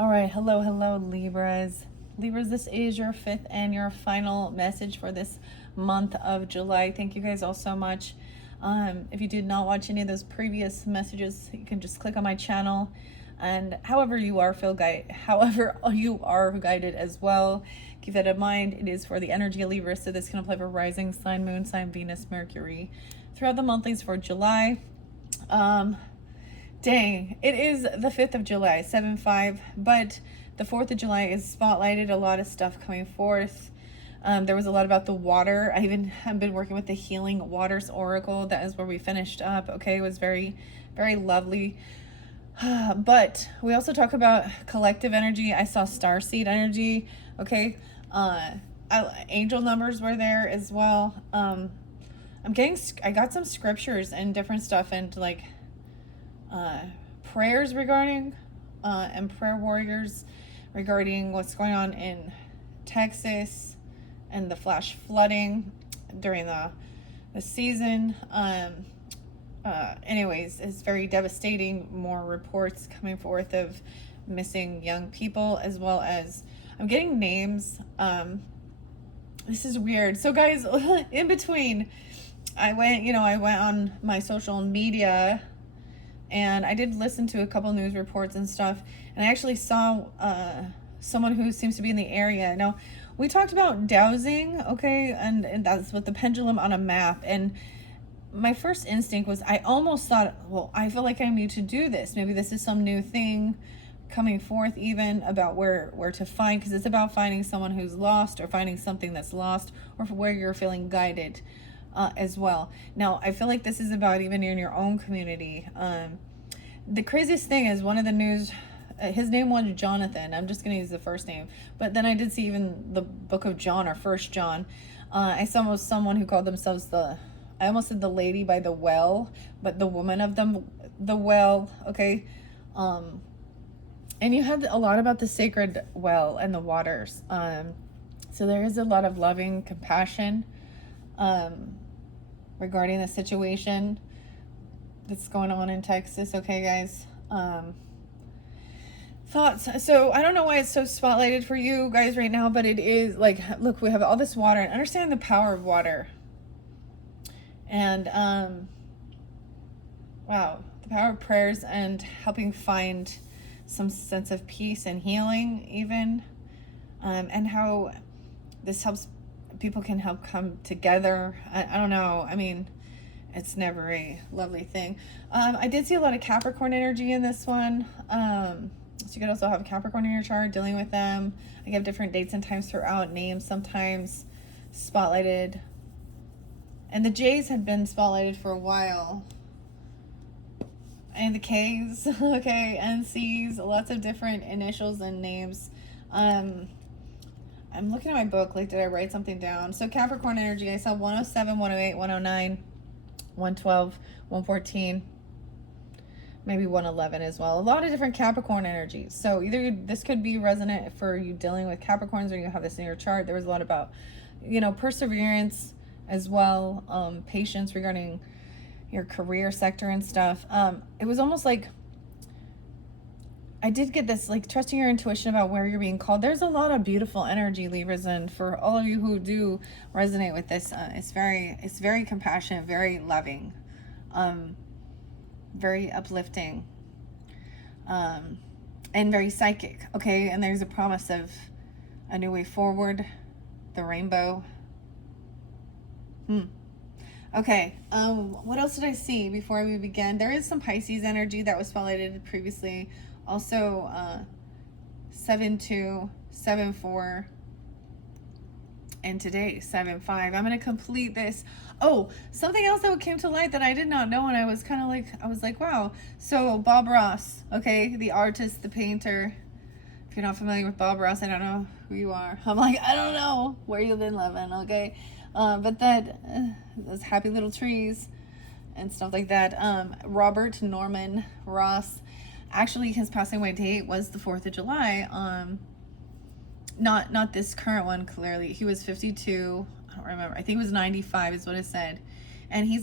All right, hello, Libras. Libras, this is your fifth and your final message for this month of July. Thank you guys all so much. If you did not watch any of those previous messages, you can just click on my channel, and however you are guided as well. Keep that in mind. It is for the energy of Libra, so this can apply for rising sign, moon sign, Venus, Mercury throughout the monthlies for July. Dang, it is the 5th of July, 7-5, but the 4th of July is spotlighted, a lot of stuff coming forth. There was a lot about the water. I even have been working with the Healing Waters Oracle. That is where we finished up. Okay, it was very, very lovely. But we also talk about collective energy. I saw starseed energy. Okay, angel numbers were there as well. I got some scriptures and different stuff, and like prayers regarding and prayer warriors regarding what's going on in Texas and the flash flooding during the season. Anyways, it's very devastating. More reports coming forth of missing young people, as well as I'm getting names. This is weird. So guys, in between, I went on my social media, and I did listen to a couple news reports and stuff, and I actually saw someone who seems to be in the area. Now, we talked about dowsing, okay, and that's with the pendulum on a map, and my first instinct was I almost thought, well, I feel like I need to do this. Maybe this is some new thing coming forth, even about where to find, because it's about finding someone who's lost or finding something that's lost, or for where you're feeling guided. As well. Now, I feel like this is about even in your own community. The craziest thing is one of the news, his name was Jonathan. I'm just going to use the first name. But then I did see even the book of John, or First John. I saw someone who called themselves I almost said the lady by the well, but the woman of the well, okay? And you had a lot about the sacred well and the waters. So there is a lot of loving compassion regarding the situation that's going on in Texas. Okay, guys. Thoughts. So I don't know why it's so spotlighted for you guys right now, but it is like, look, we have all this water, and understand the power of water. And wow, the power of prayers and helping find some sense of peace and healing, even, and how this helps people can help come together. I don't know. I mean, it's never a lovely thing. I did see a lot of Capricorn energy in this one. So you could also have Capricorn in your chart, dealing with them. I have different dates and times throughout, names sometimes spotlighted. And the J's had been spotlighted for a while. And the K's, okay, and C's, lots of different initials and names. I'm looking at my book, like, did I write something down? So Capricorn energy, I saw 107, 108, 109, 112, 114, maybe 111 as well. A lot of different Capricorn energies. So either this could be resonant for you dealing with Capricorns, or you have this in your chart. There was a lot about, perseverance as well, patience regarding your career sector and stuff. It was almost like, I did get this, like, trusting your intuition about where you're being called. There's a lot of beautiful energy, Libras, and for all of you who do resonate with this, it's very compassionate, very loving, very uplifting, and very psychic, okay? And there's a promise of a new way forward, the rainbow. Okay, what else did I see before we begin? There is some Pisces energy that was spotlighted previously. Also, 7-2, 7-4, and today, 7-5. I'm going to complete this. Oh, something else that came to light that I did not know, and I was kind of like, wow. So, Bob Ross, okay, the artist, the painter. If you're not familiar with Bob Ross, I don't know who you are. I'm like, I don't know where you've been living, okay? But those happy little trees and stuff like that. Robert Norman Ross, actually his passing away date was the 4th of July. Not this current one, clearly. He was 52. I don't remember. I think it was 95 is what it said. And he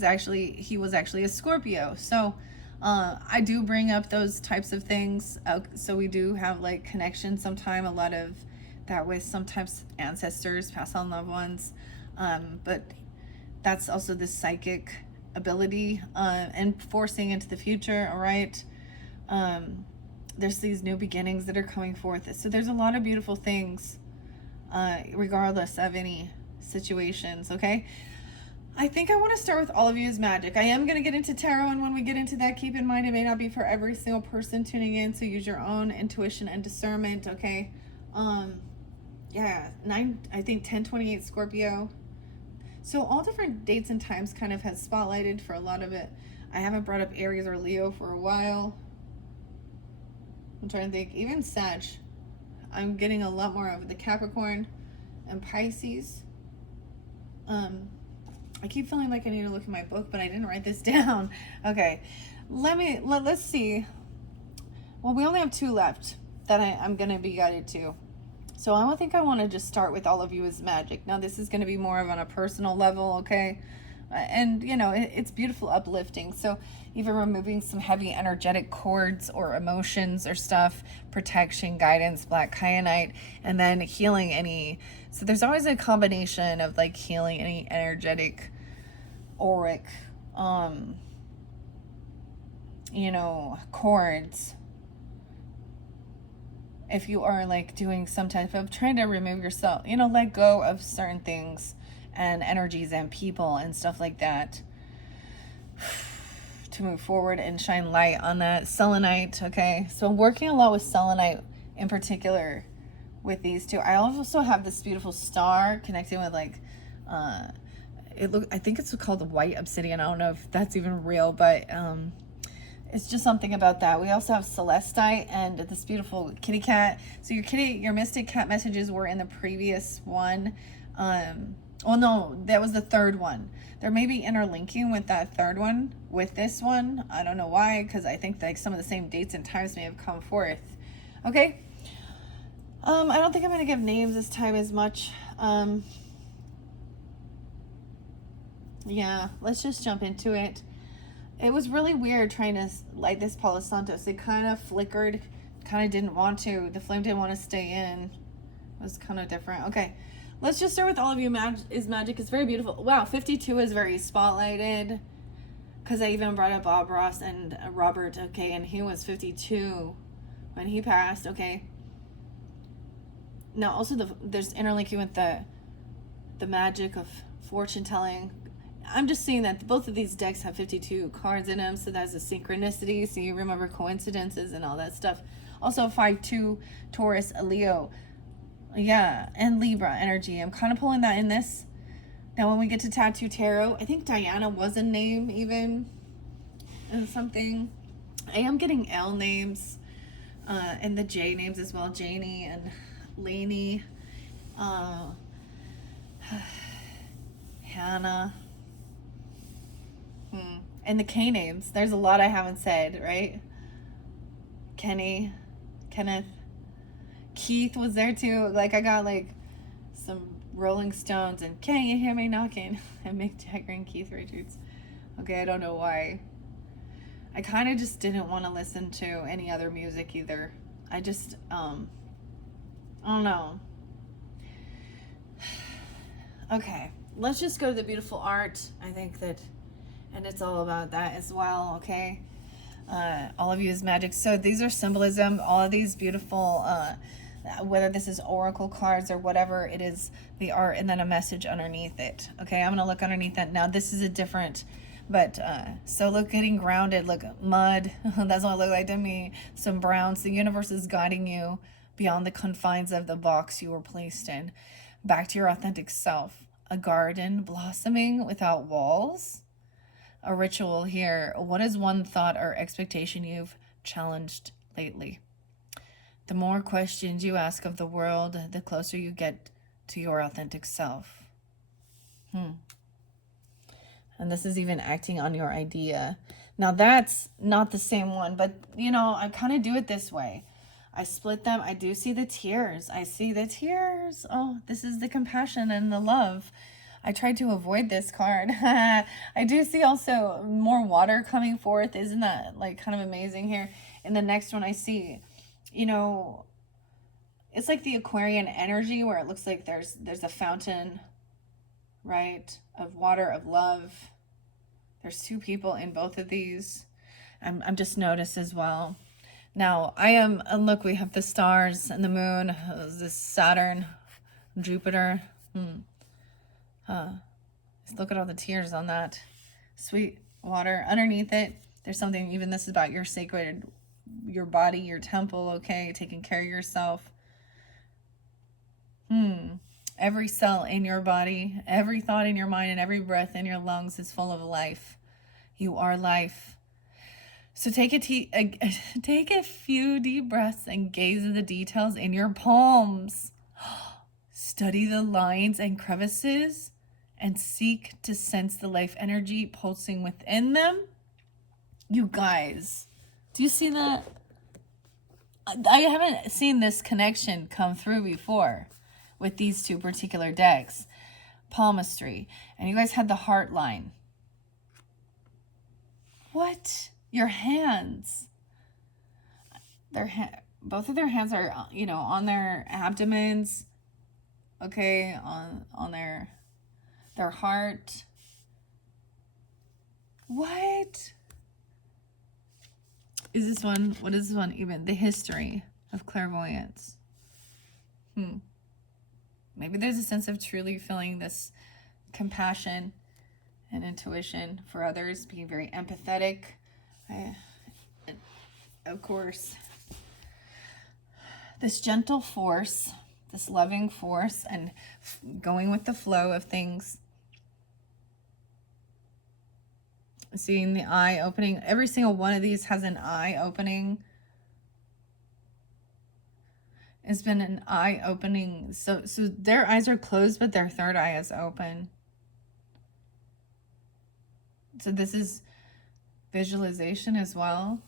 was actually a Scorpio. So I do bring up those types of things. So we do have like connection sometime, a lot of that with sometimes ancestors, past on loved ones. But that's also the psychic ability and forcing into the future, all right? There's these new beginnings that are coming forth. So there's a lot of beautiful things, regardless of any situations, okay? I think I want to start with all of you as magic. I am going to get into tarot, and when we get into that, keep in mind it may not be for every single person tuning in, so use your own intuition and discernment, okay? Yeah, I think 1028 Scorpio. So all different dates and times kind of has spotlighted for a lot of it. I haven't brought up Aries or Leo for a while. I'm trying to think. Even Sag. I'm getting a lot more of the Capricorn and Pisces. I keep feeling like I need to look at my book, but I didn't write this down. Okay, let's see. Well, we only have 2 left that I'm going to be guided to. So I don't think I want to just start with all of you as magic. Now, this is going to be more of on a personal level, okay? And, you know, it's beautiful, uplifting. So even removing some heavy energetic cords or emotions or stuff, protection, guidance, black kyanite, and then healing any. So there's always a combination of like healing any energetic, auric, you know, cords. If you are like doing some type of trying to remove yourself, you know, let go of certain things and energies and people and stuff like that to move forward and shine light on that selenite. Okay, so I'm working a lot with selenite in particular with these 2. I also have this beautiful star connecting with like I think it's called the white obsidian. I don't know if that's even real, but it's just something about that. We also have celestite and this beautiful kitty cat. So your mystic cat messages were in the previous one. Well, no, that was the 3rd one. There may be interlinking with that 3rd one with this one. I don't know why, because I think like some of the same dates and times may have come forth. Okay. I don't think I'm going to give names this time as much. Yeah, let's just jump into it. It was really weird trying to light this Palo Santos. It kind of flickered, kind of didn't want to. The flame didn't want to stay in. It was kind of different. Okay, let's just start with all of you. Is magic. It's very beautiful. Wow, 52 is very spotlighted. Because I even brought up Bob Ross and Robert, okay, and he was 52 when he passed, okay. Now, also there's interlinking with the magic of fortune telling. I'm just seeing that both of these decks have 52 cards in them, so that's a synchronicity, so you remember coincidences and all that stuff. Also, 5-2, Taurus, Leo, yeah, and Libra energy. I'm kind of pulling that in this. Now, when we get to Tattoo Tarot, I think Diana was a name even, and something. I am getting L names, and the J names as well, Janie and Lainey, Hannah. And the K names. There's a lot I haven't said, right? Kenny, Kenneth, Keith was there too. Like I got like some Rolling Stones and Can You Hear Me Knocking? And Mick Jagger and Keith Richards. Okay, I don't know why. I kind of just didn't want to listen to any other music either. I just, I don't know. Okay, let's just go to the beautiful art. I think that, and it's all about that as well, okay? All of you is magic. So these are symbolism, all of these beautiful, whether this is oracle cards or whatever it is, the art, and then a message underneath it. Okay, I'm going to look underneath that. Now, this is a different, but, so look, getting grounded, look, mud, that's what it looked like to me, some browns. The universe is guiding you beyond the confines of the box you were placed in, back to your authentic self. A garden blossoming without walls. A ritual here. What is one thought or expectation you've challenged lately? The more questions you ask of the world, the closer you get to your authentic self. And this is even acting on your idea. Now that's not the same one, but you know, I kind of do it this way. I split them. I do see the tears. I see the tears. Oh, this is the compassion and the love. I tried to avoid this card. I do see also more water coming forth. Isn't that like kind of amazing here? And the next one I see, you know, it's like the Aquarian energy where it looks like there's a fountain, right, of water, of love. There's two people in both of these. I'm just noticed as well. Now, and look, we have the stars and the moon, this Saturn, Jupiter. Just look at all the tears on that. Sweet water. Underneath it, there's something, even this is about your sacred, your body, your temple, okay? Taking care of yourself. Every cell in your body, every thought in your mind, and every breath in your lungs is full of life. You are life. So take a few deep breaths and gaze at the details in your palms. Study the lines and crevices and seek to sense the life energy pulsing within them. You guys, do you see that? I haven't seen this connection come through before with these two particular decks. Palmistry. And you guys had the heart line. What? Your hands. Both of their hands are, on their abdomens. Okay, on their heart. What? Is this one? What is this one even? The history of clairvoyance. Maybe there's a sense of truly feeling this compassion and intuition for others, being very empathetic. Of course, this gentle force, this loving force, and going with the flow of things. Seeing the eye opening. Every single one of these has an eye opening. It's been an eye opening. So their eyes are closed, but their third eye is open. So this is visualization as well.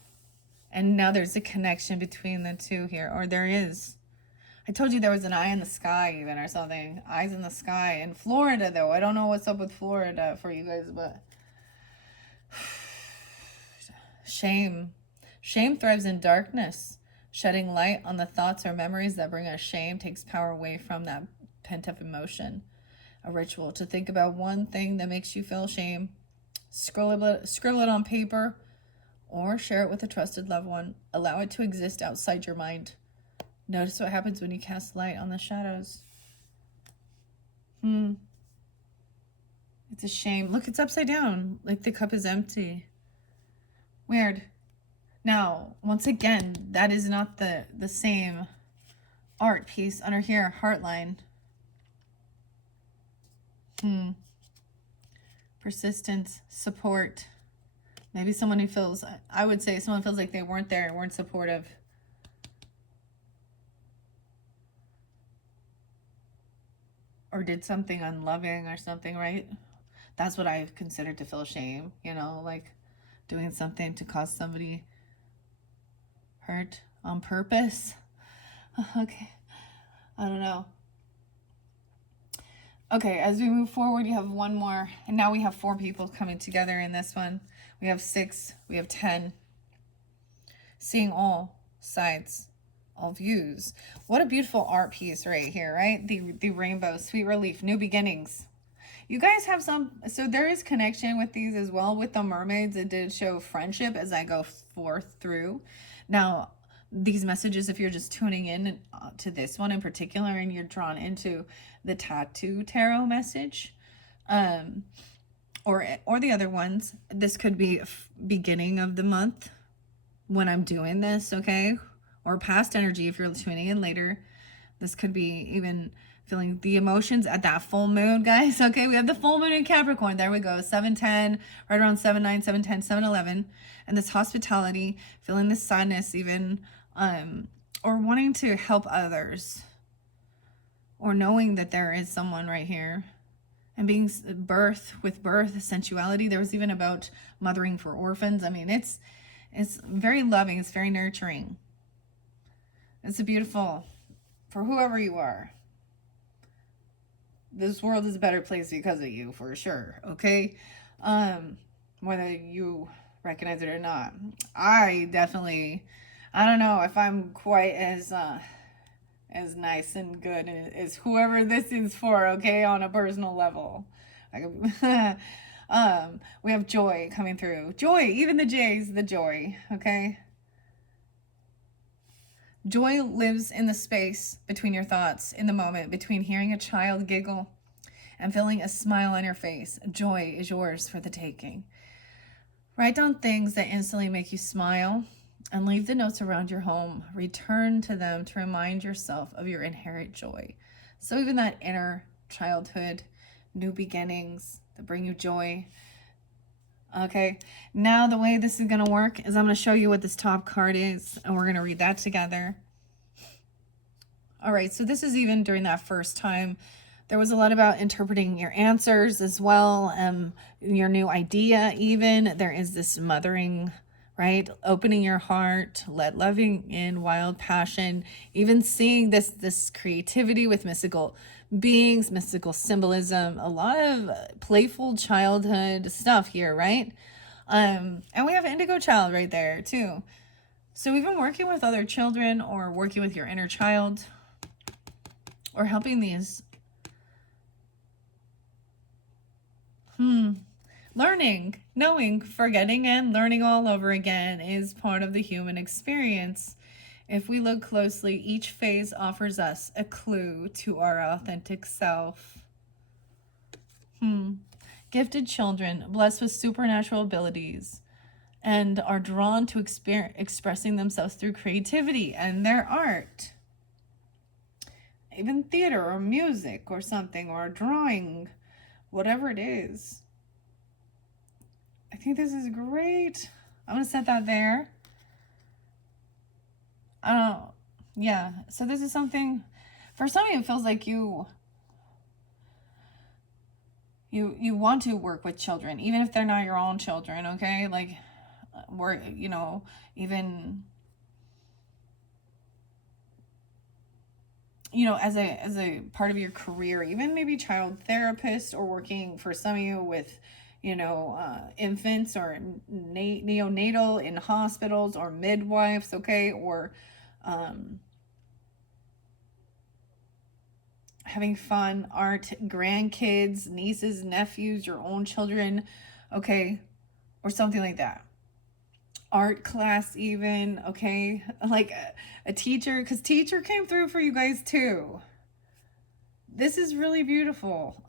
And now there's a connection between the two here, or there is. I told you there was an eye in the sky even, or something. Eyes in the sky. In Florida, though. I don't know what's up with Florida for you guys, but shame. Shame thrives in darkness. Shedding light on the thoughts or memories that bring us shame takes power away from that pent-up emotion. A ritual to think about one thing that makes you feel shame. Scribble it on paper or share it with a trusted loved one. Allow it to exist outside your mind. Notice what happens when you cast light on the shadows. It's a shame. Look, it's upside down. Like the cup is empty. Weird. Now, once again, that is not the same art piece. Under here, Heartline. Persistence, support. Maybe someone who feels, I would say someone feels like they weren't there, weren't supportive. Or did something unloving or something, right? That's what I consider to feel shame, like doing something to cause somebody hurt on purpose. Okay, I don't know. Okay, as we move forward, you have one more, and now we have 4 people coming together in this one. We have 6, we have 10. Seeing all sides, all views. What a beautiful art piece right here, right? The rainbow, sweet relief, new beginnings. You guys have so there is connection with these as well. With the mermaids, it did show friendship as I go forth through. Now, these messages, if you're just tuning in to this one in particular and you're drawn into the tattoo tarot message, or the other ones, this could be beginning of the month when I'm doing this, okay? Or past energy if you're tuning in later. This could be even feeling the emotions at that full moon, guys. Okay, we have the full moon in Capricorn. There we go. 7:10, right around 7:9, 7:10, 7:11. And this hospitality, feeling this sadness even, or wanting to help others, or knowing that there is someone right here. And being birth, sensuality. There was even about mothering for orphans. I mean, it's very loving. It's very nurturing. It's a beautiful, for whoever you are. this world is a better place because of you, for sure. Okay. Whether you recognize it or not. I definitely, I don't know if I'm quite as nice and good as whoever this is for, okay, on a personal level. We have joy coming through. Joy, even the J's, the joy, okay? Joy lives in the space between your thoughts, in the moment, between hearing a child giggle and feeling a smile on your face. Joy is yours for the taking. Write down things that instantly make you smile and leave the notes around your home. Return to them to remind yourself of your inherent joy. So even that inner childhood, new beginnings that bring you joy. Okay, now the way this is going to work is I'm going to show you what this top card is, and we're going to read that together. All right, so this is even during that first time. There was a lot about interpreting your answers as well, your new idea even. There is this mothering, right? Opening your heart, let loving in, wild passion, even seeing this creativity with mystical beings, mystical symbolism, a lot of playful childhood stuff here, right? And we have Indigo Child right there too. So even working with other children or working with your inner child or helping these learning, knowing, forgetting, and learning all over again is part of the human experience. If we look closely, each phase offers us a clue to our authentic self. Gifted children, blessed with supernatural abilities, and are drawn to expressing themselves through creativity and their art. Even theater or music or something, or drawing, whatever it is. I think this is great. I'm going to set that there. Yeah. So this is something, for some of you, it feels like you want to work with children, even if they're not your own children, okay? Like, we're, even, as a part of your career, even maybe child therapist, or working for some of you with, infants or neonatal in hospitals, or midwives, okay? Or having fun, art, grandkids, nieces, nephews, your own children, okay? Or something like that. Art class even, okay? Like a teacher, because teacher came through for you guys too. This is really beautiful.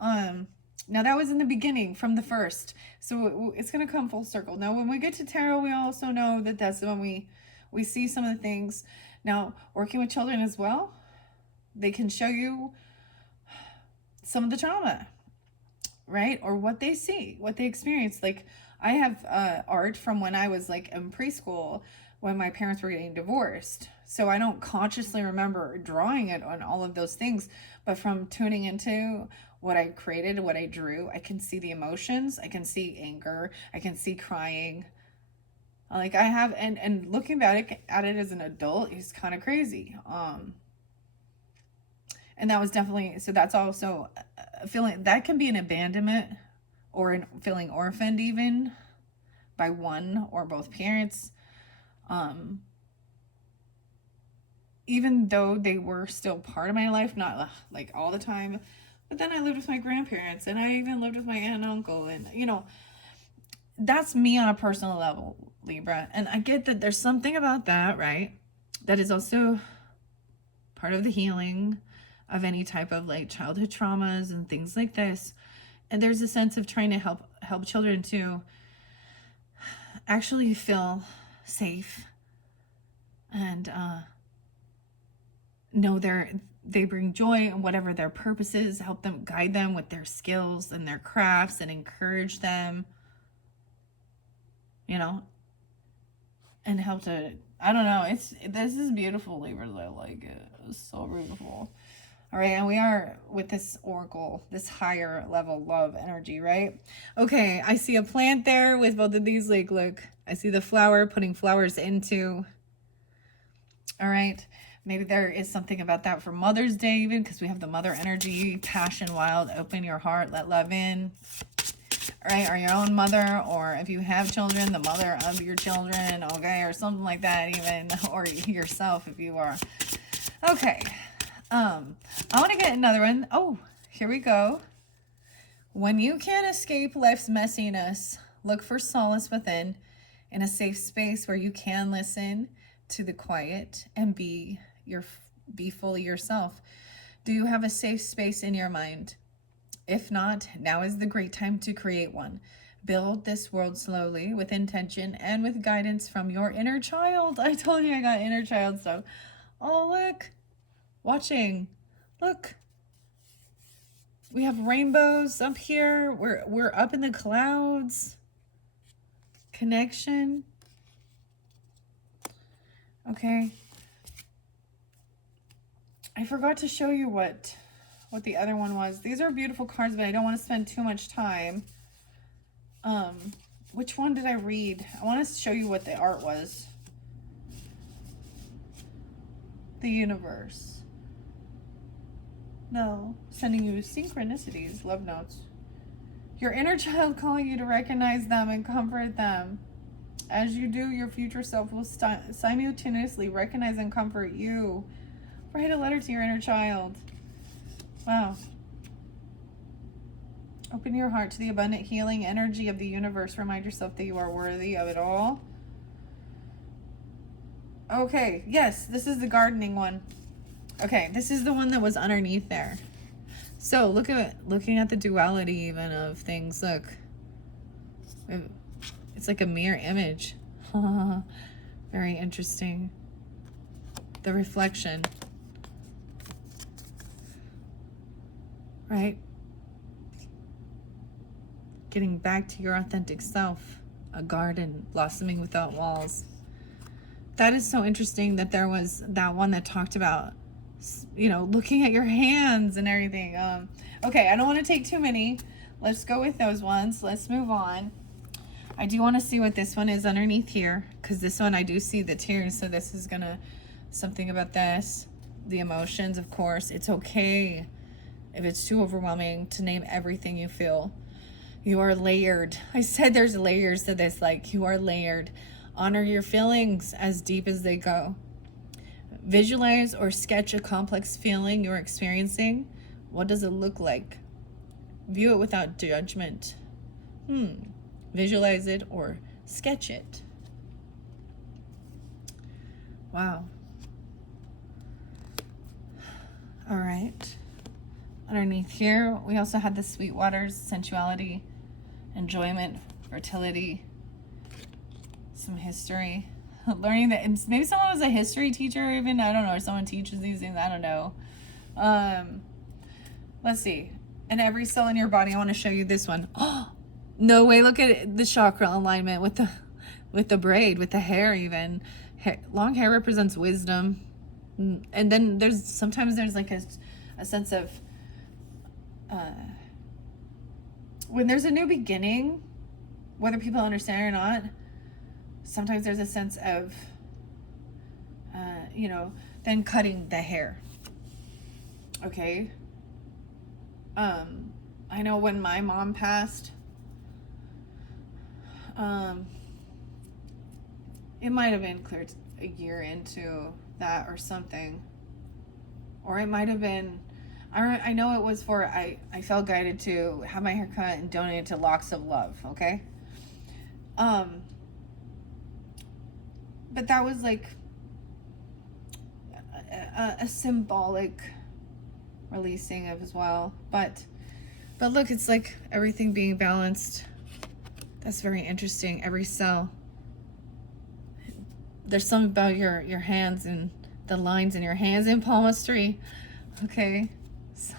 Now that was in the beginning, from the first. So it's going to come full circle. Now when we get to tarot, we also know that that's when we see some of the things. Now, working with children as well, they can show you some of the trauma, right? Or what they see, what they experience. Like, I have art from when I was like in preschool, when my parents were getting divorced. So I don't consciously remember drawing it on all of those things, but from tuning into what I created, what I drew, I can see the emotions. I can see anger. I can see crying. Like, I have, and looking at it as an adult is kind of crazy. And that was definitely, so that's also a feeling that can be an abandonment, or feeling orphaned even by one or both parents. Even though they were still part of my life, not like all the time, but then I lived with my grandparents, and I even lived with my aunt and uncle, and that's me on a personal level, Libra. And I get that there's something about that, right? That is also part of the healing of any type of like childhood traumas and things like this. And there's a sense of trying to help children to actually feel safe and know they bring joy, and whatever their purpose is, help them, guide them with their skills and their crafts, and encourage them, and help to, I don't know, this is beautiful, Libra. I like it. It's so beautiful. All right, and we are with this oracle, this higher level love energy, right? Okay, I see a plant there with both of these. Like, look, I see the flower, putting flowers into. All right, Maybe there is something about that for Mother's Day even, because we have the mother energy, passion, wild, open your heart, let love in. Right, or your own mother, or if you have children, the mother of your children, okay, or something like that even, or yourself if you are. Okay, I want to get another one. Oh, here we go. When you can't escape life's messiness, look for solace within, in a safe space where you can listen to the quiet and be fully yourself. Do you have a safe space in your mind? If not, now is the great time to create one. Build this world slowly with intention and with guidance from your inner child. I told you I got inner child stuff. Oh, look. Watching. Look. We have rainbows up here. We're up in the clouds. Connection. Okay. I forgot to show you what the other one was. These are beautiful cards, but I don't want to spend too much time. Which one did I read? I want to show you what the art was. The universe. No, sending you synchronicities, love notes. Your inner child calling you to recognize them and comfort them. As you do, your future self will simultaneously recognize and comfort you. Write a letter to your inner child. Wow. Open your heart to the abundant healing energy of the universe. Remind yourself that you are worthy of it all. Okay, yes, this is the gardening one. Okay, this is the one that was underneath there. So looking at the duality even of things. Look, it's like a mirror image. Very interesting. The reflection. Right? Getting back to your authentic self. A garden blossoming without walls. That is so interesting that there was that one that talked about, you know, looking at your hands and everything. Okay, I don't want to take too many. Let's go with those ones. Let's move on. I do want to see what this one is underneath here, because this one I do see the tears, so this is gonna, something about this. The emotions, of course. It's okay if it's too overwhelming to name everything you feel. You are layered. I said there's layers to this, like you are layered. Honor your feelings as deep as they go. Visualize or sketch a complex feeling you're experiencing. What does it look like? View it without judgment. Visualize it or sketch it. Wow. All right. Underneath here, we also had the sweet waters, sensuality, enjoyment, fertility, some history. Learning that maybe someone was a history teacher even, I don't know, or someone teaches these things, I don't know. Let's see. And every cell in your body, I want to show you this one. Oh, no way, look at it, the chakra alignment with the braid, with the hair even. Long hair represents wisdom. And then sometimes there's like a sense of when there's a new beginning, whether people understand or not, sometimes there's a sense of, then cutting the hair. Okay. I know when my mom passed, it might have been clear a year into that or something. Or it might have been, I know it was for, I felt guided to have my hair cut and donate it to Locks of Love, okay? But that was like a symbolic releasing of as well. But look, it's like everything being balanced. That's very interesting. Every cell. There's something about your hands and the lines in your hands in palmistry. Okay. So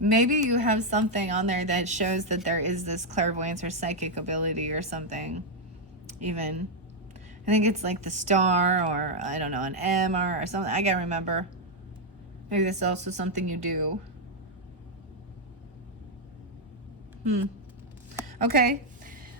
maybe you have something on there that shows that there is this clairvoyance or psychic ability or something. Even. I think it's like the star or, I don't know, an M or something. I can't remember. Maybe that's also something you do. Okay.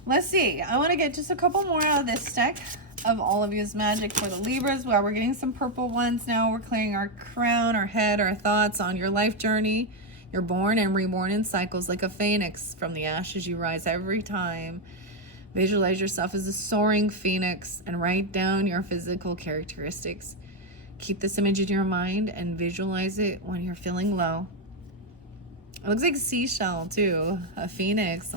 Let's see. I want to get just a couple more out of this deck. of all of you's magic for the Libras. Well, we're getting some purple ones now. We're clearing our crown, our head, our thoughts on your life journey. You're born and reborn in cycles like a phoenix. From the ashes you rise every time. Visualize yourself as a soaring phoenix and write down your physical characteristics. Keep this image in your mind and visualize it when you're feeling low. It looks like a seashell too, a phoenix.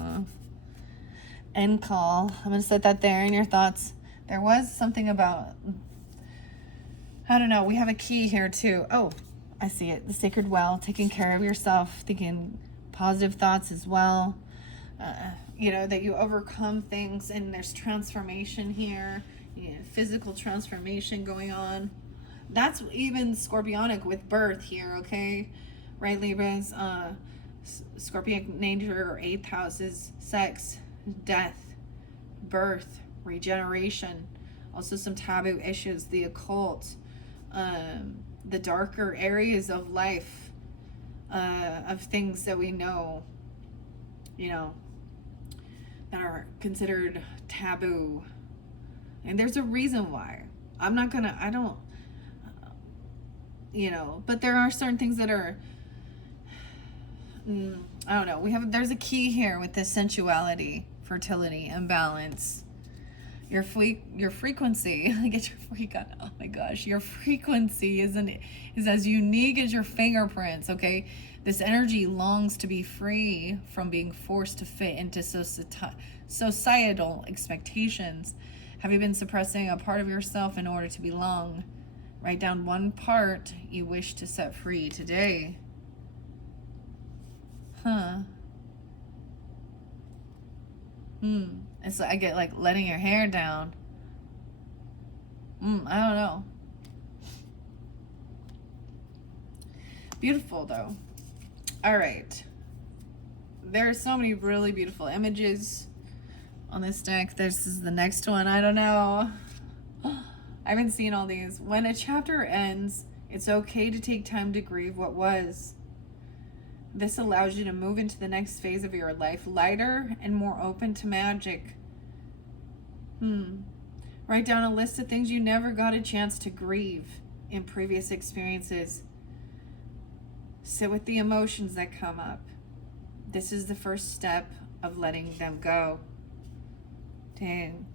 End call. I'm going to set that there in your thoughts. There was something about, I don't know, we have a key here too. Oh, I see it. The sacred well, taking care of yourself, thinking positive thoughts as well. You know, that you overcome things and there's transformation here, physical transformation going on. That's even scorpionic with birth here, okay? Right, Libras? Scorpionic nature or 8th house is sex, death, birth, regeneration. Also some taboo issues, the occult, the darker areas of life, of things that we know, you know, that are considered taboo. And there's a reason why. I don't, you know, but there are certain things that are, I don't know. There's a key here with this sensuality, fertility, and balance. Your frequency, I get your freak on. Oh my gosh, your frequency is as unique as your fingerprints. Okay, this energy longs to be free from being forced to fit into societal expectations. Have you been suppressing a part of yourself in order to belong? Write down one part you wish to set free today. It's like I get like letting your hair down. I don't know. Beautiful though. All right. There are so many really beautiful images on this deck. This is the next one. I don't know. I haven't seen all these. When a chapter ends, it's okay to take time to grieve what was. This allows you to move into the next phase of your life lighter and more open to magic. Write down a list of things you never got a chance to grieve in previous experiences. Sit with the emotions that come up. This is the first step of letting them go. Dang.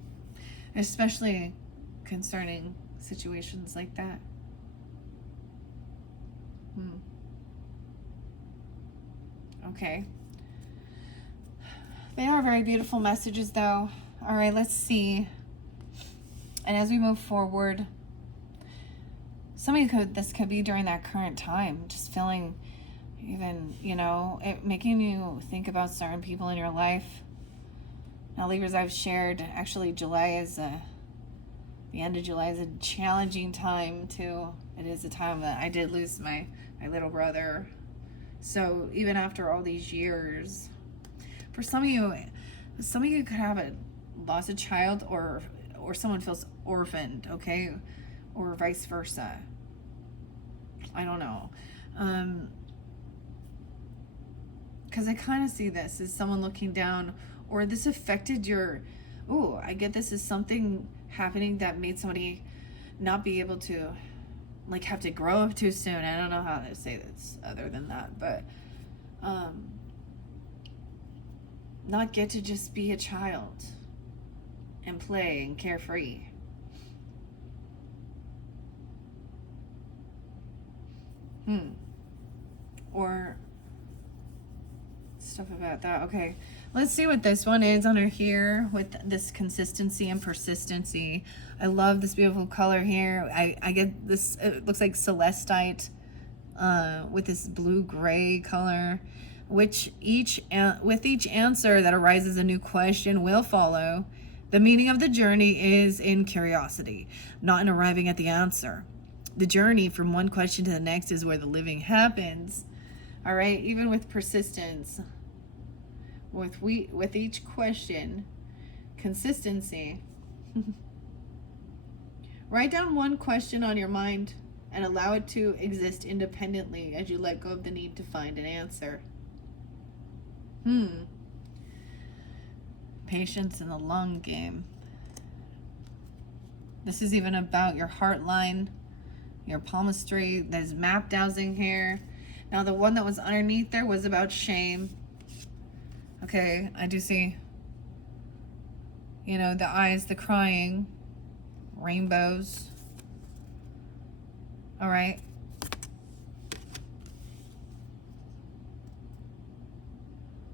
Especially concerning situations like that. Okay. They are very beautiful messages though. All right, let's see. And as we move forward, this could be during that current time, just feeling even, you know, it making you think about certain people in your life. Now, Libras, I've shared, actually the end of July is a challenging time too. It is a time that I did lose my little brother. So even after all these years, for some of you could have lost a child or someone feels orphaned, okay? Or vice versa. I don't know. Because I kind of see this as someone looking down, or this affected I get this as something happening that made somebody not be able to, like, have to grow up too soon. I don't know how to say this other than that, but not get to just be a child and play and carefree. Or stuff about that. Okay, let's see what this one is under here with this consistency and persistency. I love this beautiful color here. I get this, it looks like celestite with this blue-gray color, with each answer that arises a new question will follow. The meaning of the journey is in curiosity, not in arriving at the answer. The journey from one question to the next is where the living happens. All right, even with persistence, with each question, consistency. Write down one question on your mind and allow it to exist independently as you let go of the need to find an answer. Patience in the long game. This is even about your heart line, your palmistry. There's map dowsing here. Now the one that was underneath there was about shame. Okay, I do see, you know, the eyes, the crying, rainbows. All right.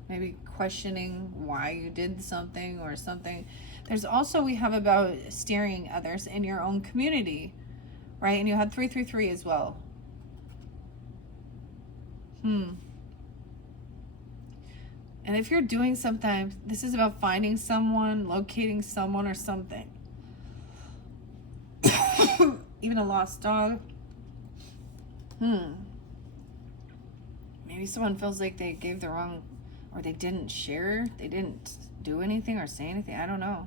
Maybe questioning why you did something or something. There's also, we have about steering others in your own community, right? And you had 333 as well. And if you're doing something, this is about finding someone, locating someone or something. Even a lost dog. Maybe someone feels like they gave the wrong, or they didn't share, they didn't do anything or say anything. I don't know.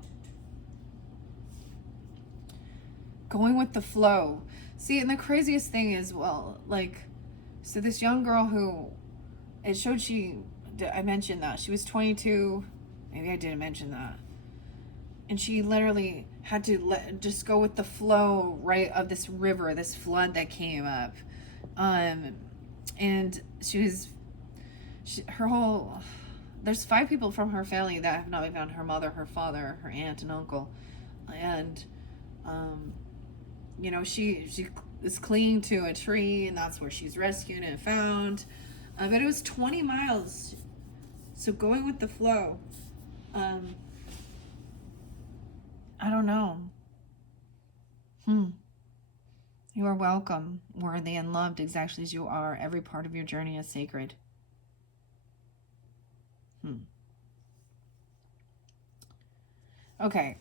Going with the flow. See, and the craziest thing is, well, like, so this young girl who, it showed I mentioned that. She was 22. Maybe I didn't mention that. And she literally had to just go with the flow, right, of this river, this flood that came up. And there's 5 people from her family that have not been found: her mother, her father, her aunt and uncle. And, you know, she is clinging to a tree, and that's where she's rescued and found. But it was 20 miles. So going with the flow. I don't know. You are welcome, worthy, and loved exactly as you are. Every part of your journey is sacred. Okay.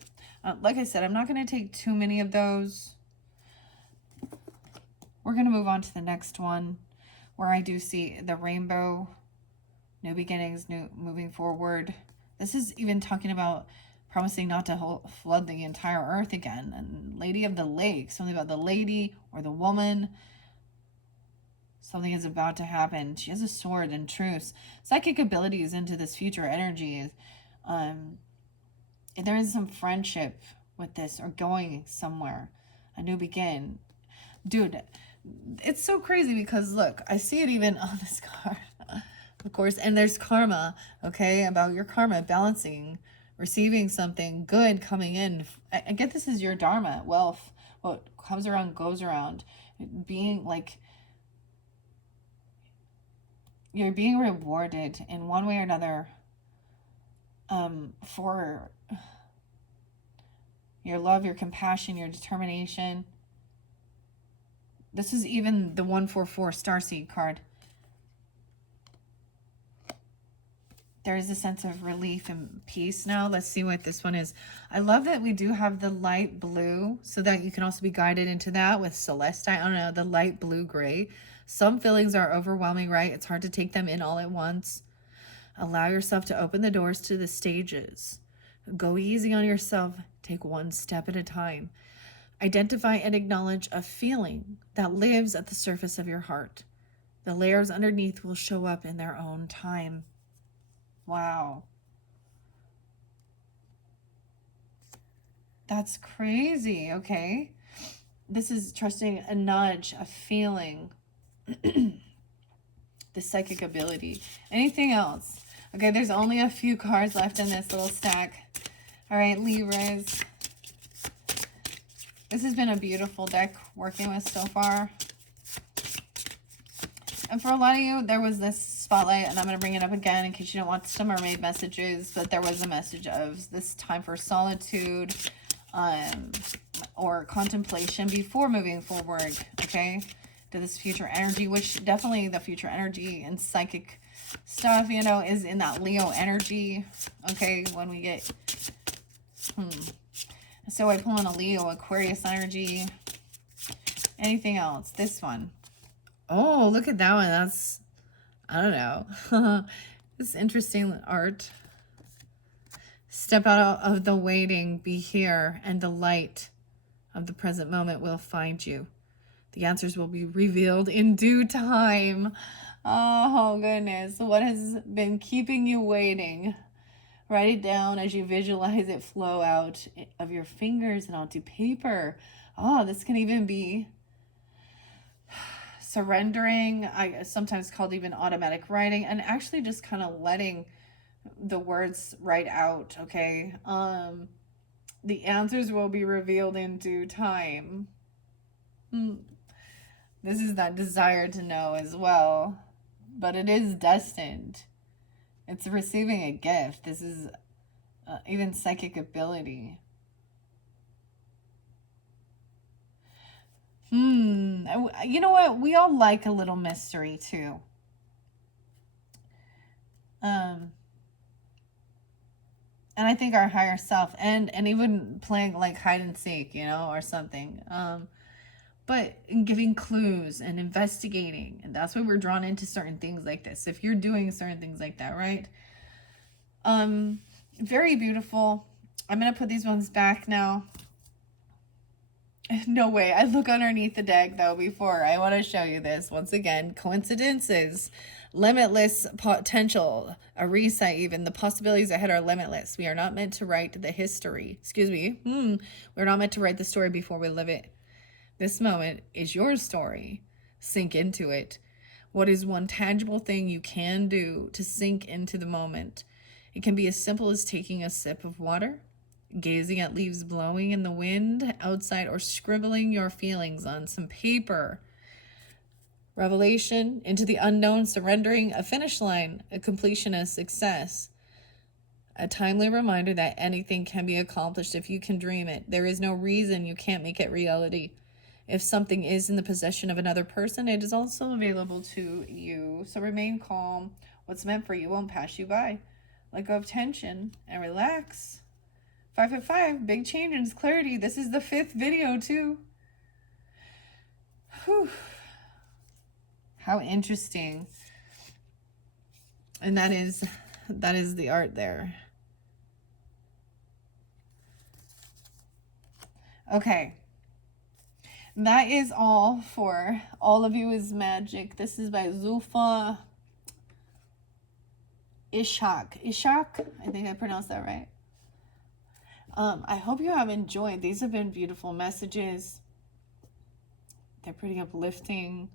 Like I said, I'm not going to take too many of those. We're going to move on to the next one, where I do see the rainbow, new beginnings, moving forward. This is even talking about promising not to flood the entire earth again. And Lady of the Lake, something about the lady or the woman. Something is about to happen. She has a sword and truce. Psychic abilities into this future energy. There is some friendship with this, or going somewhere. A new begin. Dude, it's so crazy because look, I see it even on this card. Of course, and there's karma, okay? About your karma, balancing, receiving something good coming in. I get this is your dharma, wealth. What comes around goes around. Being like, you're being rewarded in one way or another for your love, your compassion, your determination. This is even the 144 Starseed card. There is a sense of relief and peace now. Let's see what this one is. I love that we do have the light blue, so that you can also be guided into that with Celeste. I don't know, the light blue gray. Some feelings are overwhelming, right? It's hard to take them in all at once. Allow yourself to open the doors to the stages. Go easy on yourself. Take one step at a time. Identify and acknowledge a feeling that lives at the surface of your heart. The layers underneath will show up in their own time. Wow. That's crazy. Okay. This is trusting a nudge, a feeling, the psychic ability. Anything else? Okay, there's only a few cards left in this little stack. All right, Libras. This has been a beautiful deck working with so far. And for a lot of you, there was this spotlight, and I'm going to bring it up again in case you don't want some mermaid messages, but there was a message of this time for solitude or contemplation before moving forward, okay, to this future energy, which definitely the future energy and psychic stuff, you know, is in that Leo energy, okay, when we get, so I pull in a Leo, Aquarius energy. Anything else? This one. Oh, look at that one. That's, I don't know. This interesting art. Step out of the waiting, be here, and the light of the present moment will find you. The answers will be revealed in due time. Oh, goodness. What has been keeping you waiting? Write it down as you visualize it flow out of your fingers and onto paper. Oh, this can even be surrendering. I sometimes called even automatic writing, and actually just kind of letting the words write out. Okay. The answers will be revealed in due time. This is that desire to know as well, but it is destined. It's receiving a gift. This is even psychic ability. You know what? We all like a little mystery too. And I think our higher self, and even playing like hide and seek, you know, or something. But giving clues and investigating, and that's why we're drawn into certain things like this. If you're doing certain things like that, right? Very beautiful. I'm gonna put these ones back now. No way. I look underneath the deck though before. I want to show you this once again. Coincidences, limitless potential, a reset. Even the possibilities ahead are limitless. We are not meant to write the history. Excuse me. We're not meant to write the story before we live it. This moment is your story. Sink into it. What is one tangible thing you can do to sink into the moment? It can be as simple as taking a sip of water, gazing at leaves blowing in the wind outside, or scribbling your feelings on some paper. Revelation into the unknown, surrendering a finish line, a completion, a success. A timely reminder that anything can be accomplished if you can dream it. There is no reason you can't make it reality. If something is in the possession of another person, it is also available to you. So remain calm. What's meant for you won't pass you by. Let go of tension and relax. 555, big change and clarity. This is the 5th video too. Whew. How interesting. And that is the art there. Okay. That is all for All of You is Magic. This is by Zulfa Ishak. Ishak? I think I pronounced that right. I hope you have enjoyed. These have been beautiful messages. They're pretty uplifting.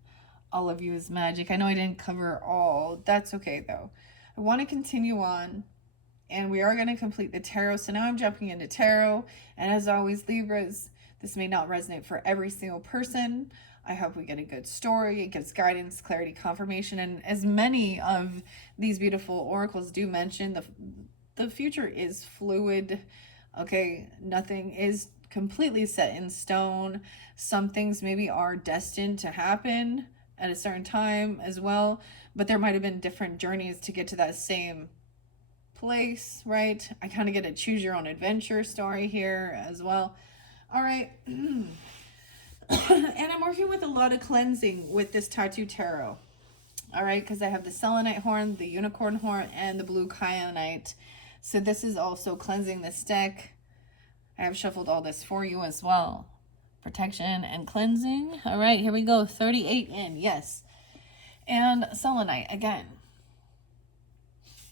All of You is Magic. I know I didn't cover all. That's okay, though. I want to continue on, and we are going to complete the tarot. So now I'm jumping into tarot. And as always, Libras, this may not resonate for every single person. I hope we get a good story. It gives guidance, clarity, confirmation. And as many of these beautiful oracles do mention, the future is fluid. Okay, nothing is completely set in stone. Some things maybe are destined to happen at a certain time as well, but there might have been different journeys to get to that same place, right? I kind of get a choose your own adventure story here as well. All right. And I'm working with a lot of cleansing with this Tattoo Tarot. All right, because I have the selenite horn, the unicorn horn, and the blue kyanite. So this is also cleansing this deck. I have shuffled all this for you as well. Protection and cleansing. All right, here we go. 38 in, yes. And selenite again.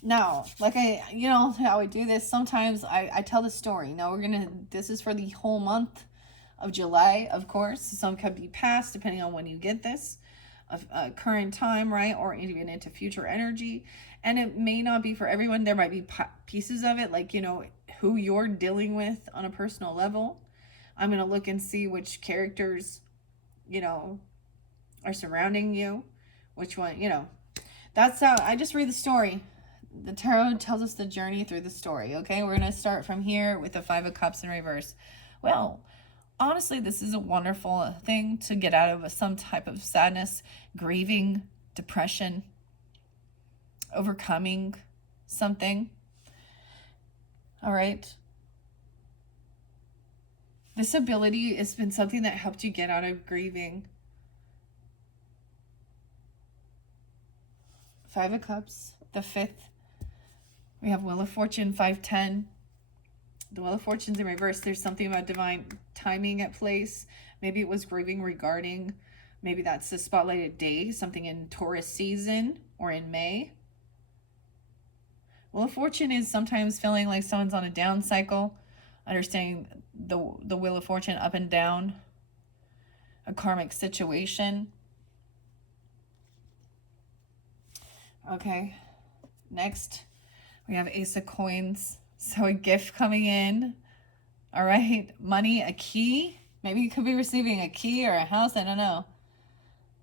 Now, like you know how I do this, sometimes I tell the story. Now this is for the whole month of July, of course. Some could be past, depending on when you get this, of current time, right? Or even into future energy. And it may not be for everyone. There might be pieces of it, like, you know, who you're dealing with on a personal level. I'm going to look and see which characters, you know, are surrounding you. Which one, you know. That's how I just read the story. The tarot tells us the journey through the story, okay? We're going to start from here with the 5 of Cups in reverse. Well, honestly, this is a wonderful thing to get out of some type of sadness, grieving, depression, overcoming something. All right. This ability has been something that helped you get out of grieving. 5 of Cups, the 5th. We have Wheel of Fortune, 510. The Wheel of Fortune's in reverse. There's something about divine timing at place. Maybe it was grieving regarding, maybe that's the spotlighted day, something in Taurus season or in May. Wheel of Fortune is sometimes feeling like someone's on a down cycle, understanding the Wheel of Fortune up and down, a karmic situation. Okay, next we have Ace of Coins. So a gift coming in. All right, money, a key. Maybe you could be receiving a key or a house. I don't know.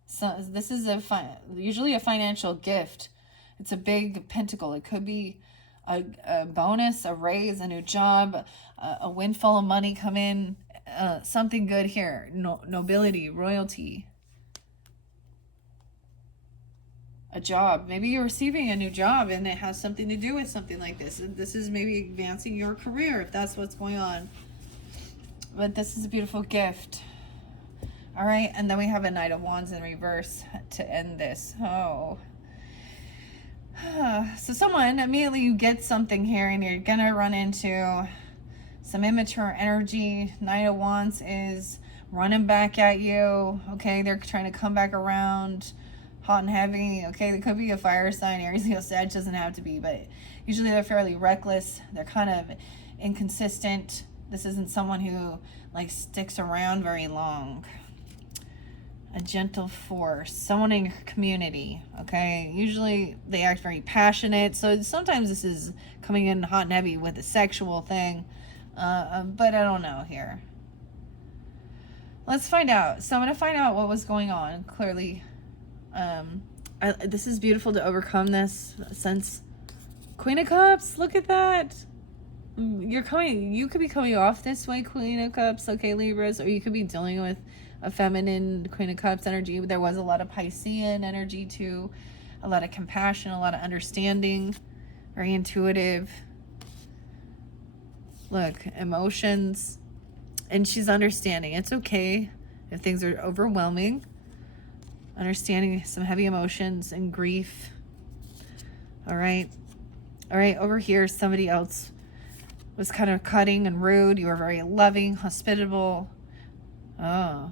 So this is usually a financial gift. It's a big pentacle. It could be a bonus, a raise, a new job, a windfall of money come in, something good here. Nobility, royalty, a job. Maybe you're receiving a new job and it has something to do with something like this. And this is maybe advancing your career if that's what's going on. But this is a beautiful gift. All right, and then we have a Knight of Wands in reverse to end this. Oh. So someone, immediately you get something here and you're going to run into some immature energy. Knight of Wands is running back at you. Okay, they're trying to come back around. Hot and heavy. Okay, they could be a fire sign, Aries, Leo, Sag, doesn't have to be, but usually they're fairly reckless. They're kind of inconsistent. This isn't someone who like sticks around very long. A gentle force, someone in your community. Okay, usually they act very passionate, so sometimes this is coming in hot and heavy with a sexual thing, but I don't know here. Let's find out. So I'm going to find out what was going on. Clearly, this is beautiful to overcome this since Queen of Cups. Look at that. You could be coming off this way, Queen of Cups, okay, Libras, or you could be dealing with a feminine Queen of Cups energy. There was a lot of Piscean energy too, a lot of compassion, a lot of understanding, very intuitive. Look, emotions, and she's understanding. It's okay if things are overwhelming. Understanding some heavy emotions and grief. All right, over here, somebody else was kind of cutting and rude. You were very loving, hospitable. Oh.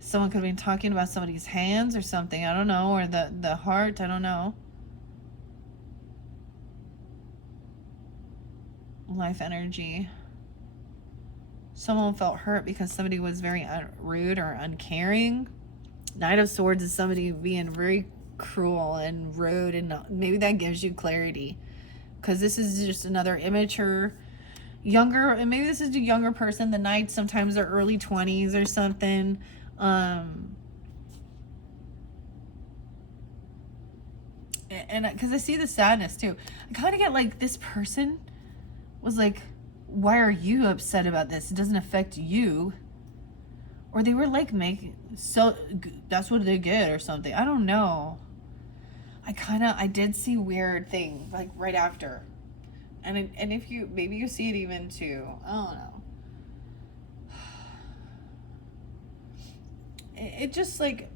Someone could have been talking about somebody's hands or something. I don't know. Or the heart. I don't know. Life energy. Someone felt hurt because somebody was very rude or uncaring. Knight of Swords is somebody being very cruel and rude. And maybe that gives you clarity. Because this is just another immature, younger, and maybe this is a younger person. The Knights sometimes are early 20s or something. And because I see the sadness too. I kind of get like this person was like, why are you upset about this? It doesn't affect you. Or they were like so that's what they get or something. I don't know. I did see weird thing like right after. And if you, maybe you see it even too. I don't know. It just like,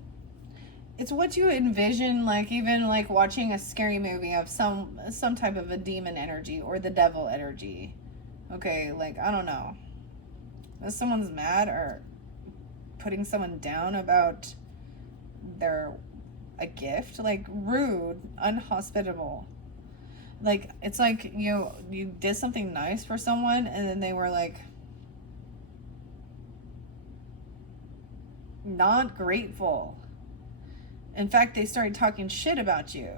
it's what you envision, like even like watching a scary movie of some type of a demon energy or the devil energy. Okay, like, I don't know. If someone's mad or putting someone down about a gift, like rude, unhospitable. Like, it's like you did something nice for someone and then they were like not grateful. In fact, they started talking shit about you.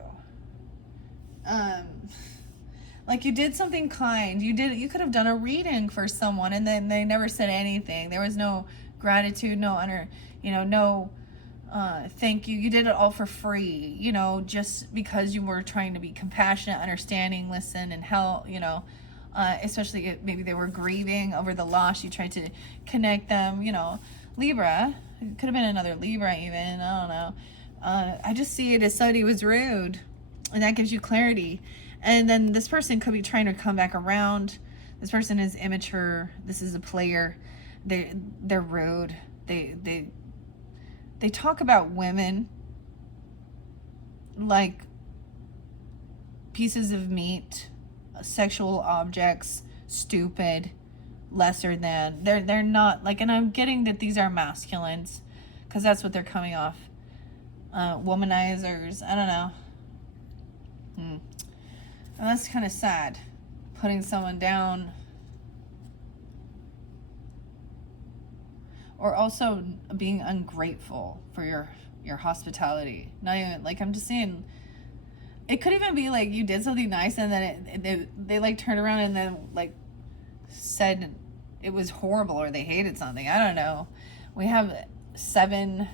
Like you did something kind. You could have done a reading for someone and then they never said anything. There was no gratitude, no thank you. You did it all for free, just because you were trying to be compassionate, understanding, listen, and help, especially if maybe they were grieving over the loss. You tried to connect them, Libra. It could have been another Libra even. I don't know. I just see it as somebody was rude, and that gives you clarity. And then this person could be trying to come back around. This person is immature. This is a player. They're rude. They talk about women like pieces of meat, sexual objects, stupid, lesser than. They're not like, and I'm getting that these are masculines because that's what they're coming off. Womanizers. I don't know. And that's kind of sad, putting someone down. Or also being ungrateful for your hospitality. Not even, like, I'm just saying, it could even be like you did something nice and then they like turned around and then like said it was horrible or they hated something. I don't know. We have 7.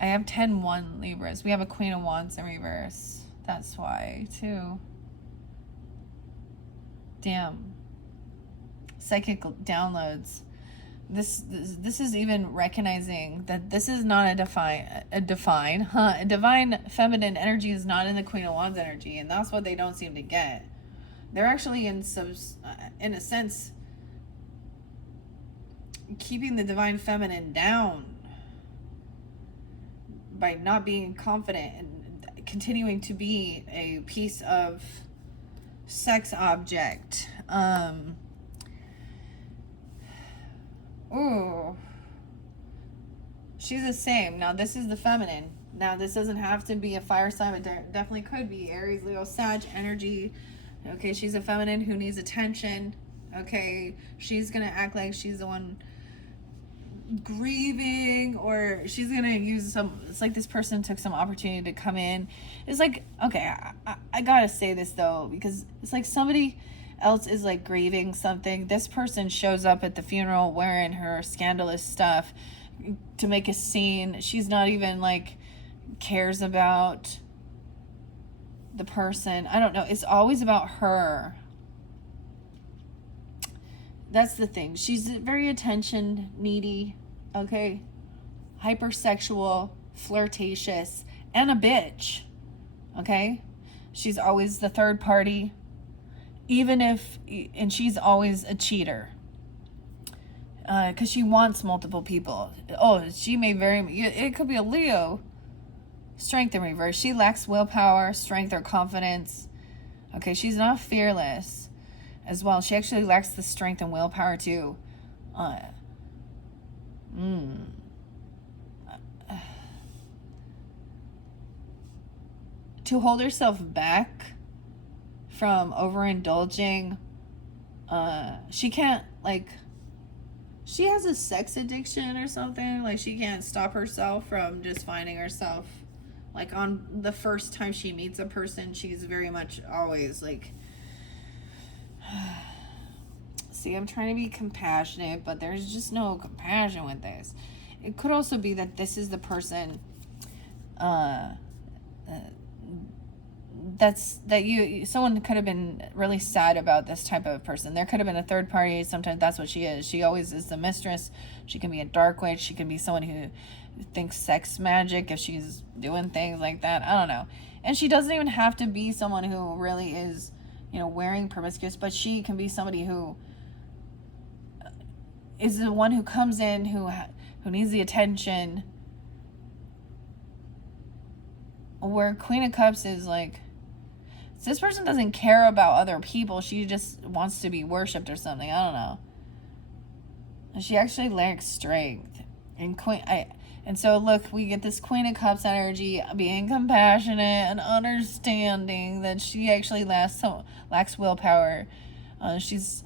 I have 10-1 Libras. We have a Queen of Wands in reverse. That's why, too. Damn. Psychic downloads. This is even recognizing that this is not a divine feminine energy is not in the Queen of Wands energy, and that's what they don't seem to get. They're actually in a sense keeping the divine feminine down by not being confident and continuing to be a piece of sex object. Ooh. She's the same. Now, this is the feminine. Now, this doesn't have to be a fire sign, but definitely could be Aries, Leo, Sag energy. Okay, she's a feminine who needs attention. Okay, she's going to act like she's the one grieving, or she's going to use it's like this person took some opportunity to come in. It's like, okay, I got to say this, though, because it's like somebody else is like grieving something. This person shows up at the funeral wearing her scandalous stuff to make a scene. She's not even like cares about the person. I don't know. It's always about her. That's the thing. She's very attention needy. Okay. Hypersexual, flirtatious, and a bitch. Okay. She's always the third party. And she's always a cheater. Because she wants multiple people. Oh, she may it could be a Leo. Strength in reverse. She lacks willpower, strength, or confidence. Okay, she's not fearless as well. She actually lacks the strength and willpower too. To hold herself back from overindulging. She can't, like, she has a sex addiction or something. Like, she can't stop herself from just finding herself, like, on the first time she meets a person, she's very much always like, see, I'm trying to be compassionate, but there's just no compassion with this. It could also be that this is the person someone could have been really sad about this type of person. There could have been a third party. Sometimes that's what she is. She always is the mistress. She can be a dark witch. She can be someone who thinks sex magic if she's doing things like that. I don't know. And she doesn't even have to be someone who really is, wearing promiscuous, but she can be somebody who is the one who comes in, who needs the attention. Where Queen of Cups is like, this person doesn't care about other people. She just wants to be worshipped or something. I don't know. And she actually lacks strength. And so look, we get this Queen of Cups energy, being compassionate and understanding that she actually lacks willpower. She's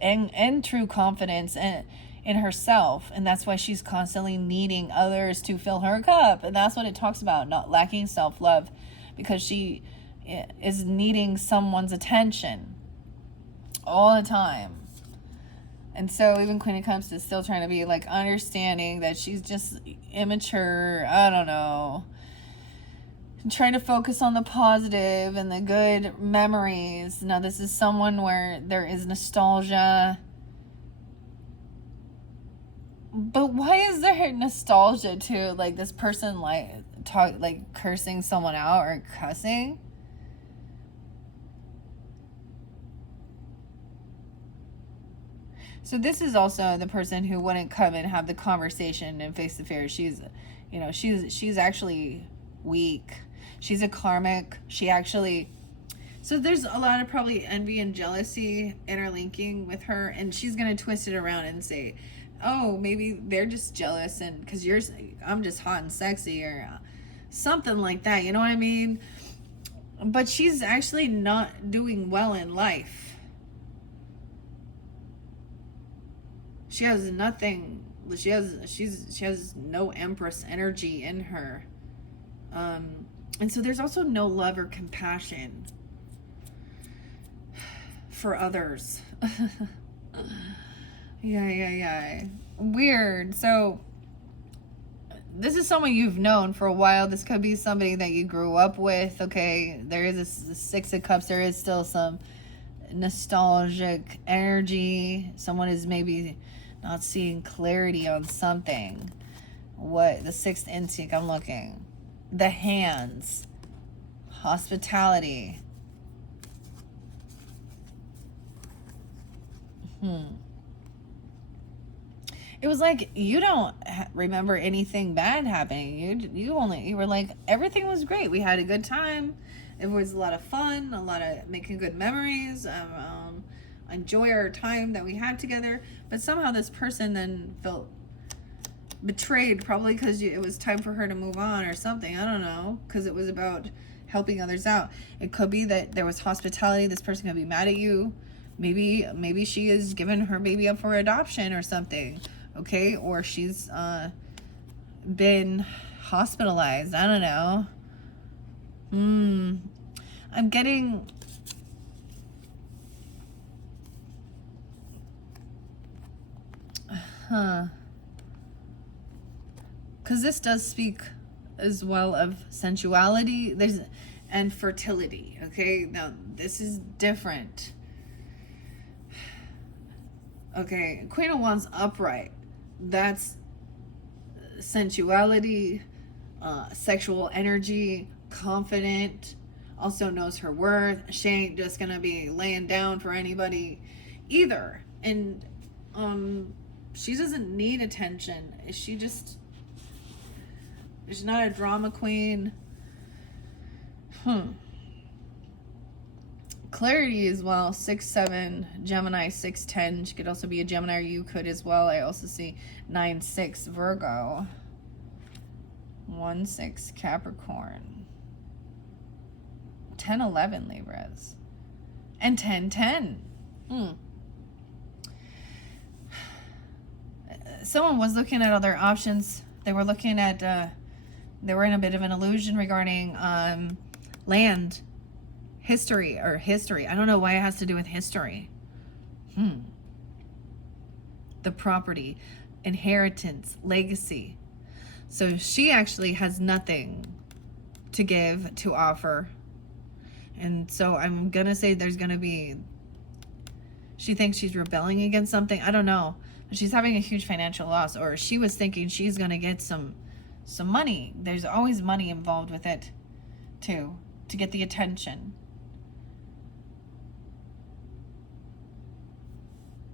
and true confidence in herself, and that's why she's constantly needing others to fill her cup. And that's what it talks about, not lacking self-love, because she is needing someone's attention all the time. And so even Queen of Cups is still trying to be like understanding that she's just immature. I don't know. Trying to focus on the positive and the good memories. Now, this is someone where there is nostalgia. But why is there nostalgia to, like, this person like cursing someone out or cussing? So this is also the person who wouldn't come and have the conversation and face the fear. She's actually weak. She's a karmic. So there's a lot of probably envy and jealousy interlinking with her, and she's gonna twist it around and say, oh, maybe they're just jealous and because I'm just hot and sexy, or something like that, you know what I mean? But she's actually not doing well in life. She has nothing. She has no Empress energy in her. And so there's also no love or compassion for others. Yeah. Weird. So this is someone you've known for a while. This could be somebody that you grew up with. Okay, there is a Six of Cups. There is still some nostalgic energy. Someone is maybe not seeing clarity on something. What? The sixth instinct, I'm looking. The hands. Hospitality. It was like you don't remember anything bad happening. You were like, everything was great. We had a good time. It was a lot of fun, a lot of making good memories. Enjoy our time that we had together. But somehow this person then felt betrayed, probably because it was time for her to move on or something. I don't know, because it was about helping others out. It could be that there was hospitality. This person could be mad at you. Maybe she is giving her baby up for adoption or something. Okay, or she's been hospitalized. I don't know. I'm getting because this does speak as well of sensuality and fertility. Okay, now this is different. Okay, Queen of Wands upright. That's sensuality, sexual energy, confident, also knows her worth. She ain't just gonna be laying down for anybody either. And she doesn't need attention. She's not a drama queen. Clarity as well. 6-7 Gemini, 6-10. She could also be a Gemini, or you could as well. I also see 9-6 Virgo, 1-6 Capricorn, 10-11 Libras, and 10-10. Someone was looking at other options. They were looking at they were in a bit of an illusion regarding land. History. I don't know why it has to do with history. The property, inheritance, legacy. So she actually has nothing to give, to offer. And so I'm going to say there's going to be, she thinks she's rebelling against something. I don't know. But she's having a huge financial loss, or she was thinking she's going to get some money. There's always money involved with it too, to get the attention.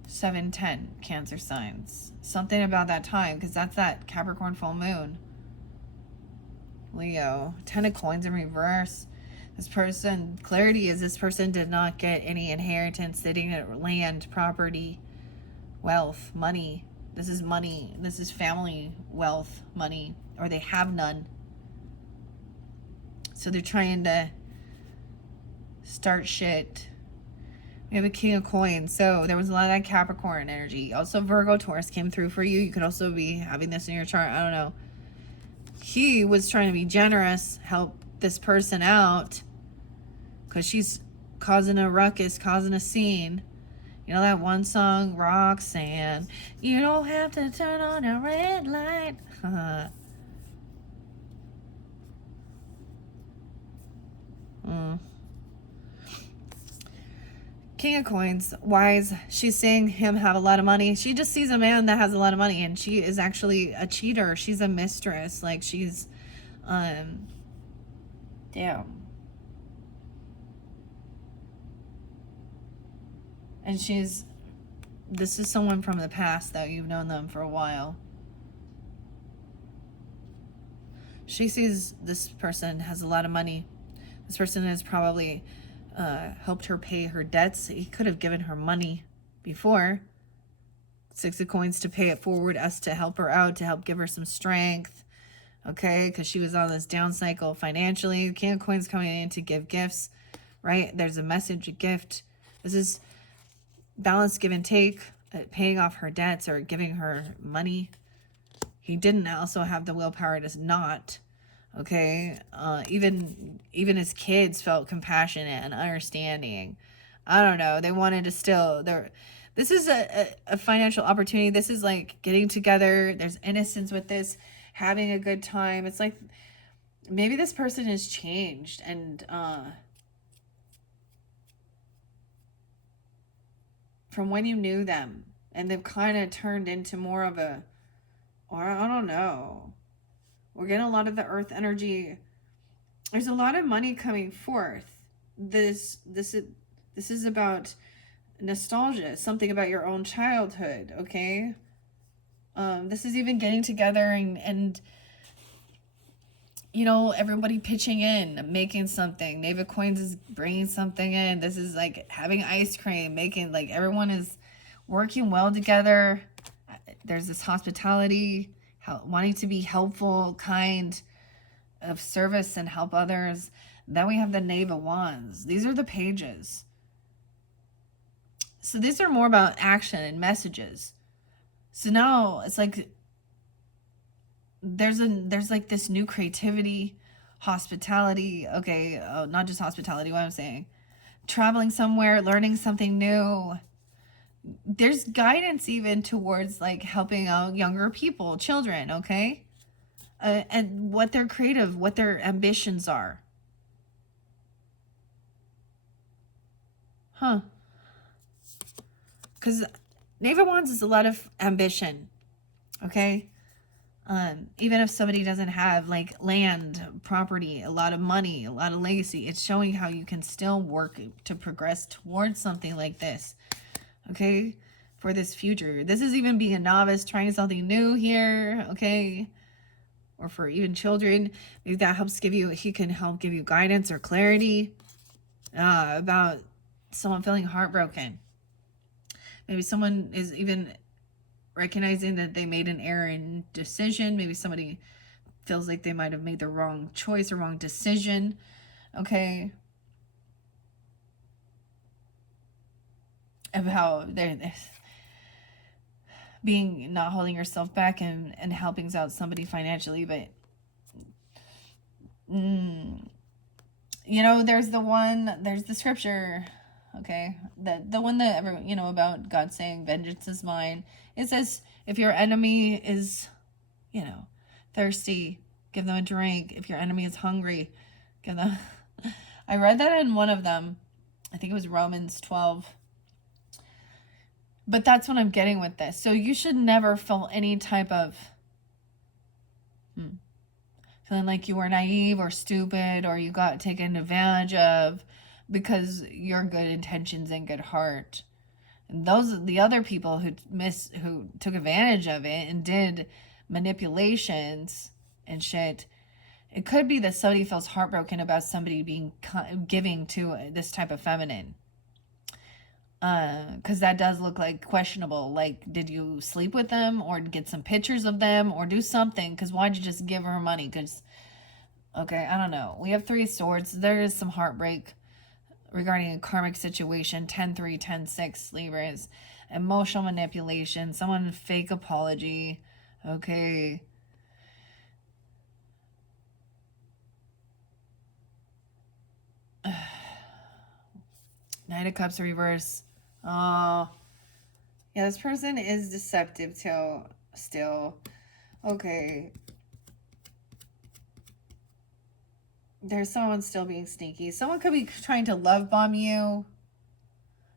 7-10 Cancer signs. Something about that time, because that's that Capricorn full moon. Leo, 10 of Coins in reverse. This person, clarity is this person did not get any inheritance. They didn't get land, property, wealth, money. This is money. This is family wealth, money, or they have none. So they're trying to start shit. We have a King of Coins. So there was a lot of that Capricorn energy. Also Virgo, Taurus came through for you. You could also be having this in your chart. I don't know. He was trying to be generous, help this person out, because she's causing a ruckus, causing a scene. You know that one song, Roxanne? You don't have to turn on a red light. King of Coins, wise. She's seeing him have a lot of money. She just sees a man that has a lot of money, and she is actually a cheater. She's a mistress. Like, she's, damn. And this is someone from the past, though. You've known them for a while. She sees this person has a lot of money. This person has probably helped her pay her debts. He could have given her money before. 6 of Coins to pay it forward, us to help her out, to help give her some strength. okay? Because she was on this down cycle financially. King of Coins coming in to give gifts, right? There's a message, a gift. This is balance, give and take, paying off her debts or giving her money. He didn't also have the willpower to not, okay? Even his kids felt compassionate and understanding. I don't know. They wanted to still, this is a financial opportunity. This is like getting together. There's innocence with this, having a good time. It's like maybe this person has changed and from when you knew them, and they've kind of turned into more of a, or I don't know. We're getting a lot of the earth energy. There's a lot of money coming forth. This is about nostalgia, something about your own childhood, okay? This is even getting together and you know, everybody pitching in, making something. Knave of Coins is bringing something in. This is like having ice cream, making, like, everyone is working well together. There's this hospitality, wanting to be helpful, kind, of service and help others. Then we have the Knave of Wands. These are the pages. So these are more about action and messages. So now it's like there's like this new creativity, hospitality. Okay, not just hospitality. What I'm saying, traveling somewhere, learning something new. There's guidance even towards like helping out younger people, children. Okay, and what their creative, what their ambitions are. Huh? Because Knave of Wands is a lot of ambition. Okay. Even if somebody doesn't have like land, property, a lot of money, a lot of legacy, it's showing how you can still work to progress towards something like this. Okay. For this future. This is even being a novice, trying something new here. Okay. Or for even children, maybe that helps give you, he can help give you guidance or clarity about someone feeling heartbroken. Maybe someone is even recognizing that they made an error in decision. Maybe somebody feels like they might have made the wrong choice or wrong decision. Okay. Of how they're being, not holding yourself back and helping out somebody financially. But you know, there's the scripture, okay, the one that everyone, you know, about God saying vengeance is mine. It says if your enemy is, you know, thirsty, give them a drink. If your enemy is hungry, give them I read that in one of them. I think it was Romans 12. But that's what I'm getting with this. So you should never feel any type of feeling like you were naive or stupid or you got taken advantage of because your good intentions and good heart. And those are the other people who took advantage of it and did manipulations and shit. It could be that somebody feels heartbroken about somebody being giving to this type of feminine. Because that does look like questionable. Like, did you sleep with them or get some pictures of them or do something? Because why'd you just give her money? Because, okay, I don't know. We have 3 of Swords. There is some heartbreak regarding a karmic situation. 10-3, 10-6, Libras. Emotional manipulation. Someone fake apology. Okay. Knight of Cups reverse. Oh, yeah, this person is deceptive still. Okay. There's someone still being sneaky. Someone could be trying to love bomb you.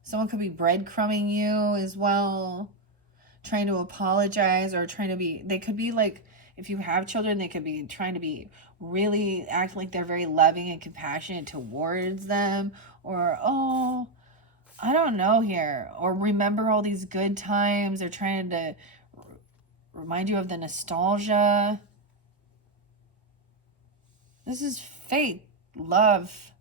Someone could be breadcrumbing you as well. Trying to apologize or trying to be, they could be like, if you have children, they could be trying to be really act like they're very loving and compassionate towards them. Or, oh, I don't know here. Or remember all these good times. They're trying to remind you of the nostalgia. This is fake love.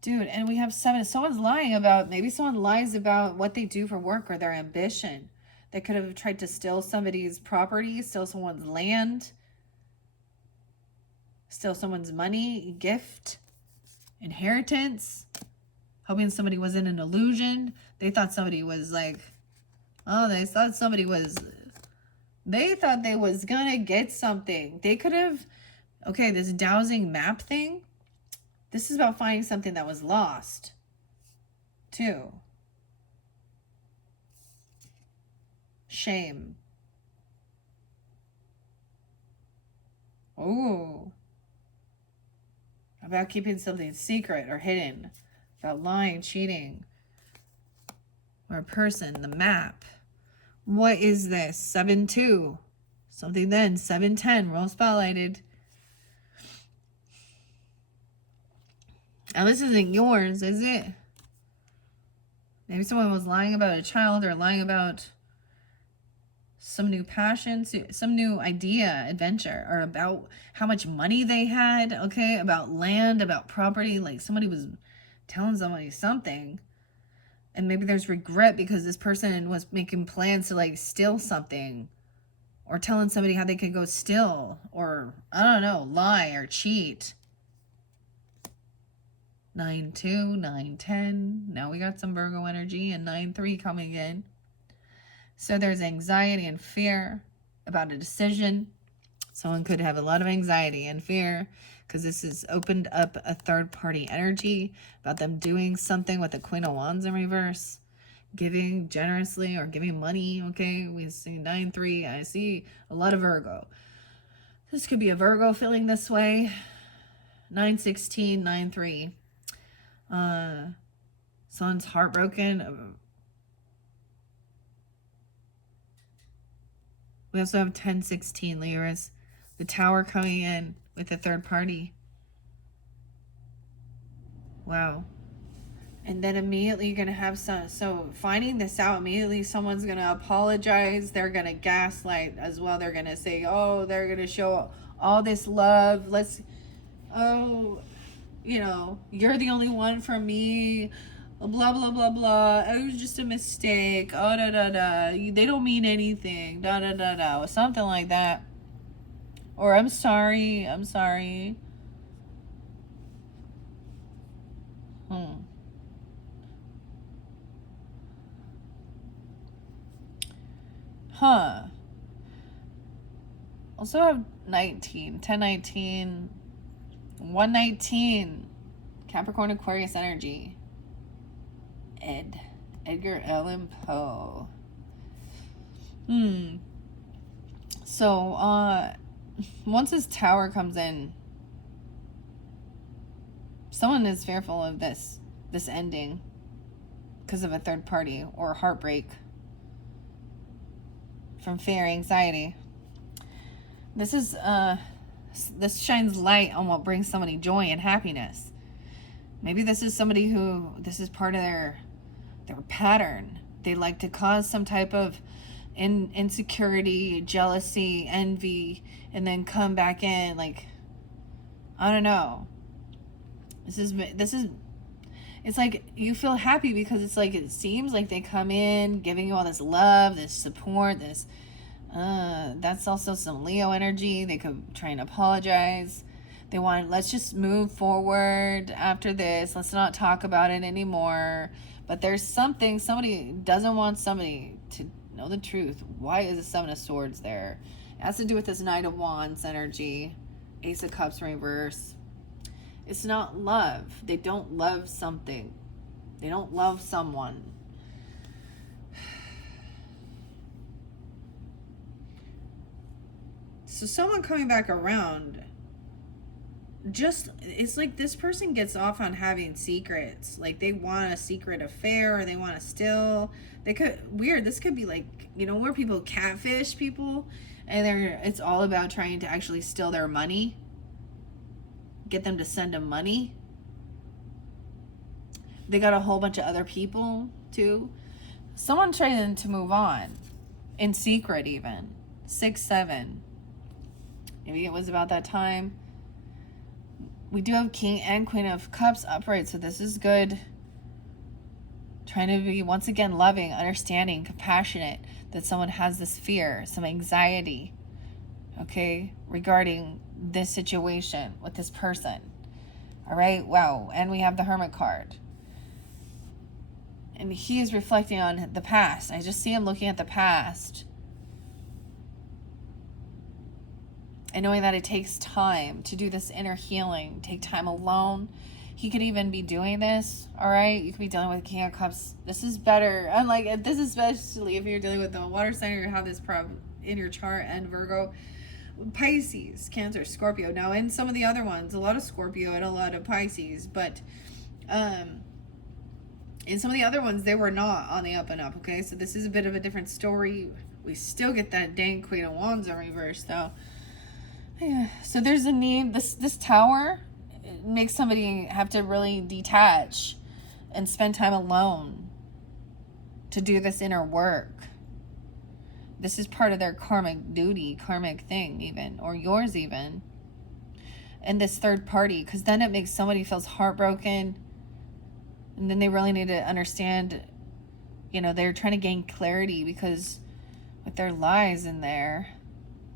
Dude, and we have 7. Someone's lying about, maybe someone lies about what they do for work or their ambition. They could have tried to steal somebody's property, steal someone's land, steal someone's money, gift, inheritance, hoping somebody was in an illusion. They thought somebody was like, oh, they thought they was gonna get something. They could have, okay, this dowsing map thing, this is about finding something that was lost, too. Shame. Ooh. About keeping something secret or hidden. About lying, cheating. Or a person, the map. What is this? 7-2. Something then. 7-10. Roll spotlighted. Now this isn't yours, is it? Maybe someone was lying about a child or lying about some new passion, some new idea, adventure, or about how much money they had, okay? About land, about property. Like somebody was telling somebody something. And maybe there's regret because this person was making plans to like steal something. Or telling somebody how they could go steal. Or, I don't know, lie or cheat. 9-2, 9-10. Now we got some Virgo energy. And 9-3 coming in. So there's anxiety and fear about a decision. Someone could have a lot of anxiety and fear because this has opened up a third-party energy about them doing something with the Queen of Wands in reverse. Giving generously or giving money, okay? We see 9-3. I see a lot of Virgo. This could be a Virgo feeling this way. 9-16, 9-3. Someone's heartbroken. We also have 10-16 Libras. The Tower coming in with a third party. Wow. And then immediately you're going to have some... So finding this out, immediately someone's going to apologize. They're going to gaslight as well. They're going to say, oh, they're going to show all this love. Oh, you know, you're the only one for me. Blah, blah, blah, blah. It was just a mistake. Oh, da, da, da. They don't mean anything. Da, da, da, da. Something like that. Or I'm sorry. I'm sorry. Also have 19. 10-19. 1-19. Capricorn Aquarius energy. Edgar Allan Poe. So, once this Tower comes in, someone is fearful of this ending because of a third party or heartbreak from fear, anxiety. This shines light on what brings somebody joy and happiness. Maybe this is somebody who, this is part of their pattern. They like to cause some type of insecurity, jealousy, envy, and then come back in like, I don't know. This is it's like you feel happy because it's like it seems like they come in giving you all this love, this support, this that's also some Leo energy. They could try and apologize. They want, let's just move forward after this. Let's not talk about it anymore. But there's somebody doesn't want somebody to know the truth. Why is the Seven of Swords there? It has to do with this Knight of Wands energy. Ace of Cups reverse. It's not love. They don't love something. They don't love someone. So someone coming back around, it's like this person gets off on having secrets. Like they want a secret affair or they want to steal. This could be like, where people catfish people and it's all about trying to actually steal their money. Get them to send them money. They got a whole bunch of other people too. Someone trying to move on in secret even. 6-7. Maybe it was about that time. We do have King and Queen of Cups upright, so this is good. Trying to be, once again, loving, understanding, compassionate, that someone has this fear, some anxiety, okay, regarding this situation with this person. All right, wow. And we have the Hermit card. And he is reflecting on the past. I just see him looking at the past. And knowing that it takes time to do this inner healing, take time alone. He could even be doing this, all right? You could be dealing with King of Cups. This is better. Unlike, this is especially if you're dealing with the water sign or you have this problem in your chart, and Virgo, Pisces, Cancer, Scorpio. Now, in some of the other ones, a lot of Scorpio and a lot of Pisces, but in some of the other ones, they were not on the up and up, okay? So this is a bit of a different story. We still get that dang Queen of Wands in reverse, though. Yeah. So there's a need. This tower makes somebody have to really detach and spend time alone to do this inner work. This is part of their karmic duty, karmic thing even, or yours even. And this third party, because then it makes somebody feels heartbroken, and then they really need to understand, you know, they're trying to gain clarity because with their lies in there,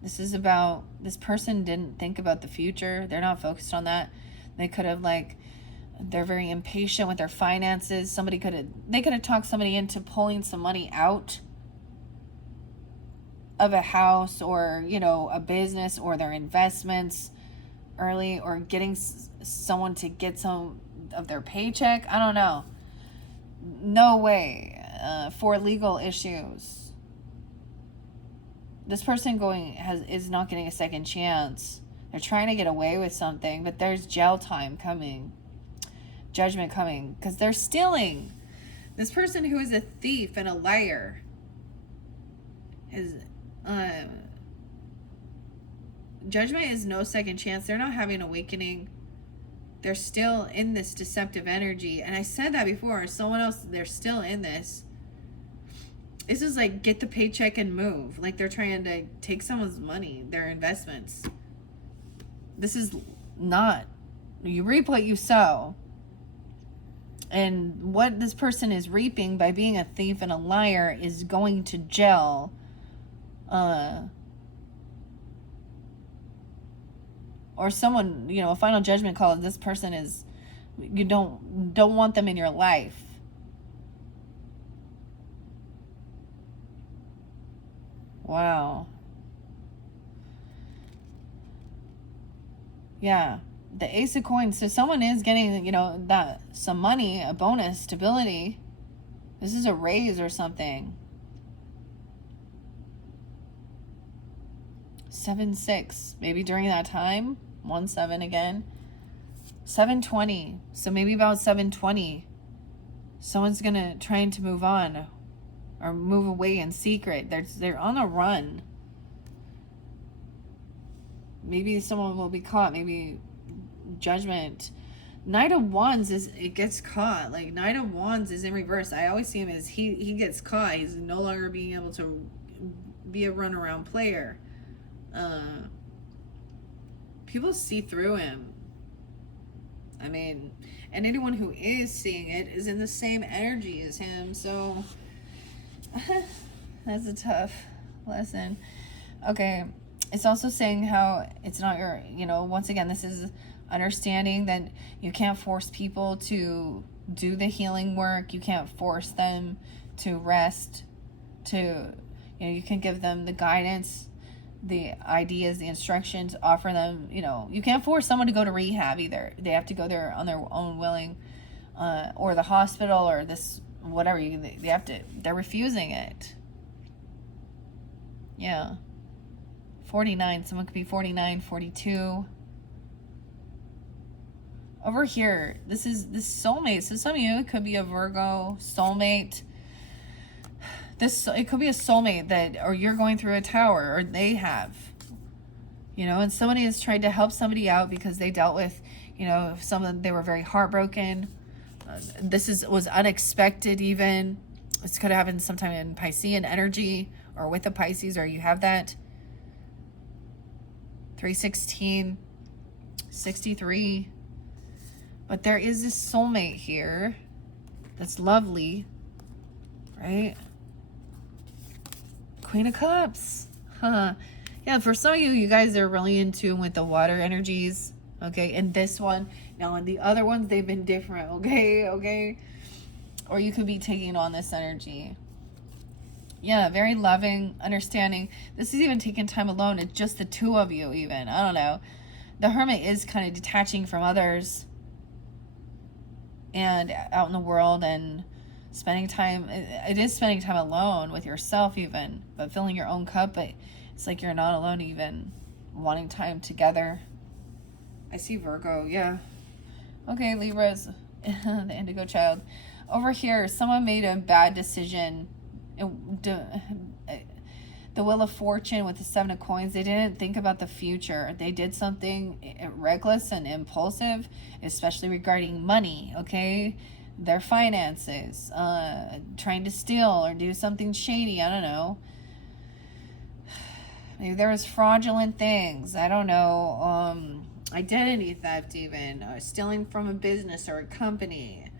this is about, this person didn't think about the future. They're not focused on that. They could have, like, they're very impatient with their finances. They could have talked somebody into pulling some money out of a house or, you know, a business or their investments early, or getting someone to get some of their paycheck. I don't know. No way. For legal issues. This person is not getting a second chance. They're trying to get away with something, but there's jail time coming. Judgment coming, because they're stealing. This person who is a thief and a liar is judgment is no second chance. They're not having awakening. They're still in this deceptive energy. And I said that before. Someone else, they're still in this. This is like, get the paycheck and move. Like they're trying to take someone's money, their investments. This is not, you reap what you sow. And what this person is reaping by being a thief and a liar is going to jail. Or someone, you know, a final judgment call. This person is, you don't want them in your life. Wow. Yeah. The Ace of Coins. So someone is getting, you know, that some money, a bonus, stability. This is a raise or something. 7-6. Maybe during that time. 1-7 again. 720. So maybe about 720. Someone's trying to move on. Or move away in secret. They're on a run. Maybe someone will be caught. Maybe judgment. Knight of Wands it gets caught. Like Knight of Wands is in reverse. I always see him as he gets caught. He's no longer being able to be a runaround player. People see through him. I mean, and anyone who is seeing it is in the same energy as him. So that's a tough lesson. Okay. It's also saying how it's not your, you know, once again, this is understanding that you can't force people to do the healing work. You can't force them to rest, you know, you can give them the guidance, the ideas, the instructions, offer them, you know, you can't force someone to go to rehab either. They have to go there on their own willing, or the hospital or this, whatever, they're refusing it. Yeah. 49, someone could be 49, 42. Over here, this soulmate. So some of you, it could be a Virgo soulmate. It could be a soulmate that, or you're going through a tower, or they have, you know, and somebody has tried to help somebody out because they dealt with, you know, they were very heartbroken. This was unexpected even. This could have happened sometime in Piscean energy, or with a Pisces, or you have that. 316, 63. But there is this soulmate here that's lovely. right? Queen of Cups. Huh. Yeah, for some of you, you guys are really in tune with the water energies. Okay, and this one. Now, in the other ones, they've been different. Okay. Or you could be taking on this energy. Yeah, very loving, understanding. This is even taking time alone. It's just the two of you, even. I don't know. The Hermit is kind of detaching from others and out in the world and spending time. It is spending time alone with yourself, even, but filling your own cup. But it's like you're not alone, even wanting time together. I see Virgo, yeah. Okay, Libras, the Indigo child. Over here, someone made a bad decision. The Wheel of Fortune with the Seven of Coins, they didn't think about the future. They did something reckless and impulsive, especially regarding money, okay? Their finances, trying to steal or do something shady, I don't know. Maybe there was fraudulent things, I don't know, identity theft even, stealing from a business or a company,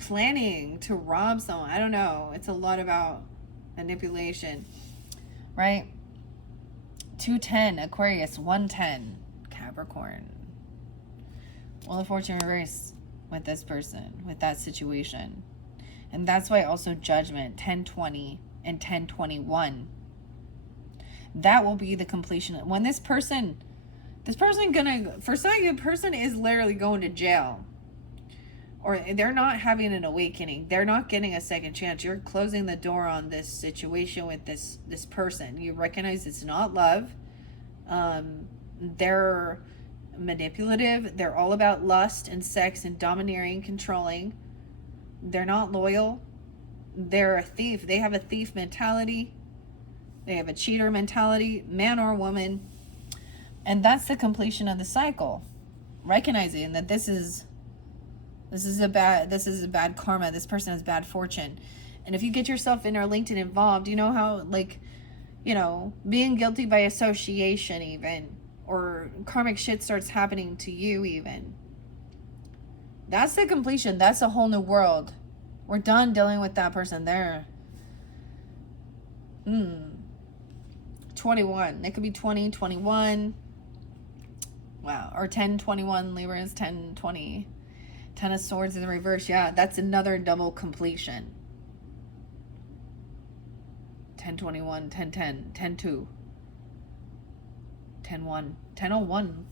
planning to rob someone, I don't know. It's a lot about manipulation, right? 210, Aquarius, 110, Capricorn. Wheel of Fortune reverse with this person, with that situation. And that's why also Judgment, 1020 and 1021. That will be the completion. When this person gonna, for some of you, person is literally going to jail. Or they're not having an awakening. They're not getting a second chance. You're closing the door on this situation with this person. You recognize it's not love. They're manipulative. They're all about lust and sex and domineering, controlling. They're not loyal. They're a thief. They have a thief mentality. They have a cheater mentality, man or woman. And that's the completion of the cycle. Recognizing that this is a bad karma. This person has bad fortune. And if you get yourself interlinked and involved, you know how, like, you know, being guilty by association even, or karmic shit starts happening to you even. That's the completion. That's a whole new world. We're done dealing with that person there. 21. It could be 20, 21. Wow. Or 10, 21. Libras, 10, 20. 10 of Swords in the reverse. Yeah, that's another double completion. 10, 21, 10, 10, 10, 2. 10, 1. 10, 01.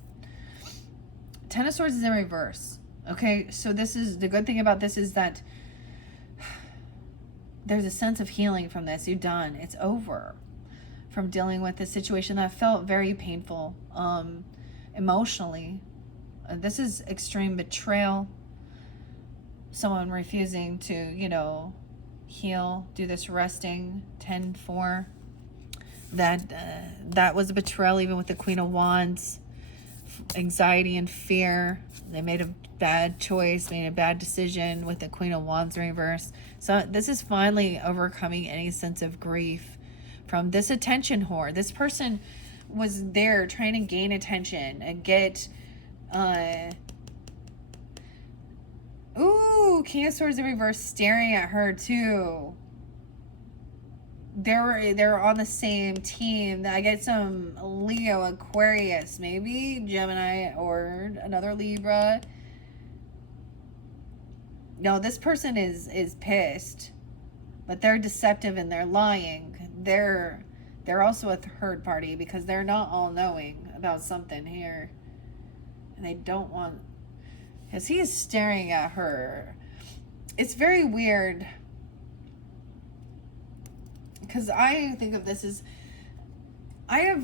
10 of Swords is in reverse. Okay, so this is, the good thing about this is that there's a sense of healing from this. You're done. It's over from dealing with this situation that felt very painful emotionally. This is extreme betrayal. Someone refusing to, you know, heal, do this resting. 10-4. That was a betrayal, even with the Queen of Wands. Anxiety and fear. They made a bad choice, made a bad decision with the Queen of Wands reverse. So this is finally overcoming any sense of grief from this attention whore. This person was there trying to gain attention and get ooh, King of Swords in reverse staring at her too. They're on the same team. I get some Leo, Aquarius, maybe Gemini or another Libra. No, this person is pissed, but they're deceptive and they're lying. They're also a third party because they're not all knowing about something here, and they don't want, because he is staring at her. It's very weird. Because I think of this as, I have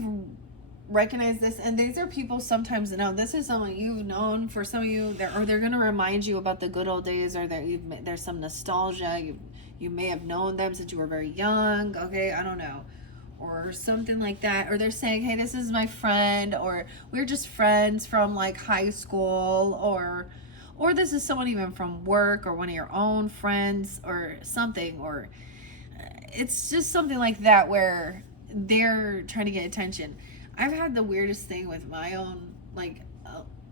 recognized this, and these are people sometimes, this is someone you've known. For some of you, they're going to remind you about the good old days, or there's some nostalgia. You may have known them since you were very young, okay, I don't know, or something like that. Or they're saying, hey, this is my friend, or we're just friends from like high school, or this is someone even from work, or one of your own friends, or something, or it's just something like that where they're trying to get attention. I've had the weirdest thing with my own, like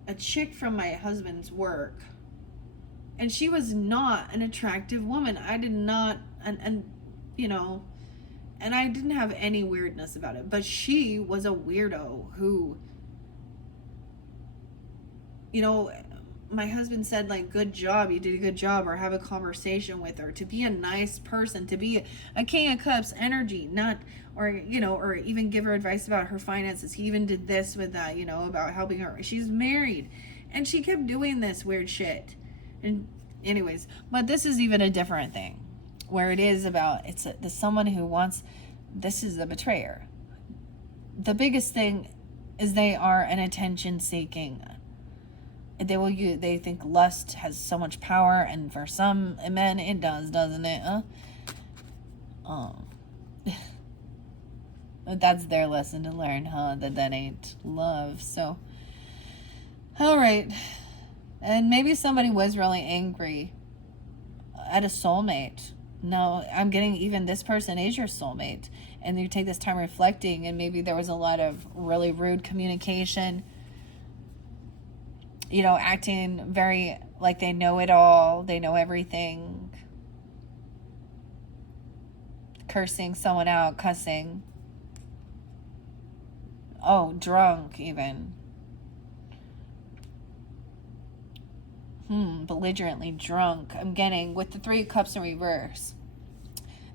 a chick from my husband's work, and she was not an attractive woman. I did not and you know, and I didn't have any weirdness about it, but she was a weirdo who, you know, my husband said, like, good job, you did a good job, or have a conversation with her, to be a nice person, to be a King of Cups energy, not, or, you know, or even give her advice about her finances. He even did this with that, you know, about helping her. She's married, and she kept doing this weird shit. And anyways, but this is even a different thing, where it is about, it's someone who wants, this is the betrayer. The biggest thing is they are an attention seeking. They think lust has so much power, and for some men it does, doesn't it? But that's their lesson to learn, huh? That ain't love. So, all right. And maybe somebody was really angry at a soulmate. No, I'm getting even this person is your soulmate, and you take this time reflecting, and maybe there was a lot of really rude communication, you know, acting very like they know it all, they know everything, cursing someone out, cussing, drunk even, belligerently drunk. I'm getting with the 3 cups in reverse.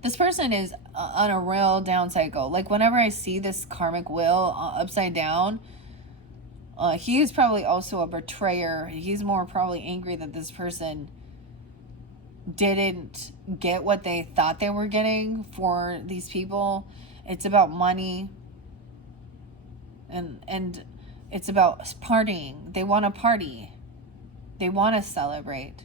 This person is on a real down cycle. Like, whenever I see this karmic wheel upside down, he is probably also a betrayer. He's more probably angry that this person didn't get what they thought they were getting for these people. It's about money, and it's about partying. They want to party. They want to celebrate.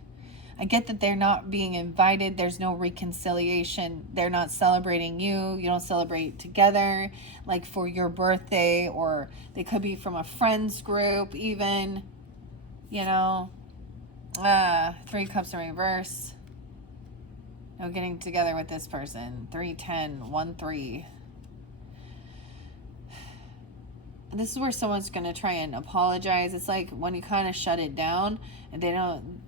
I get that they're not being invited. There's no reconciliation. They're not celebrating you. You don't celebrate together, like for your birthday, or they could be from a friends group even, you know. 3 cups in reverse. No getting together with this person. 3-10, 1-3. This is where someone's going to try and apologize. It's like when you kind of shut it down and they don't,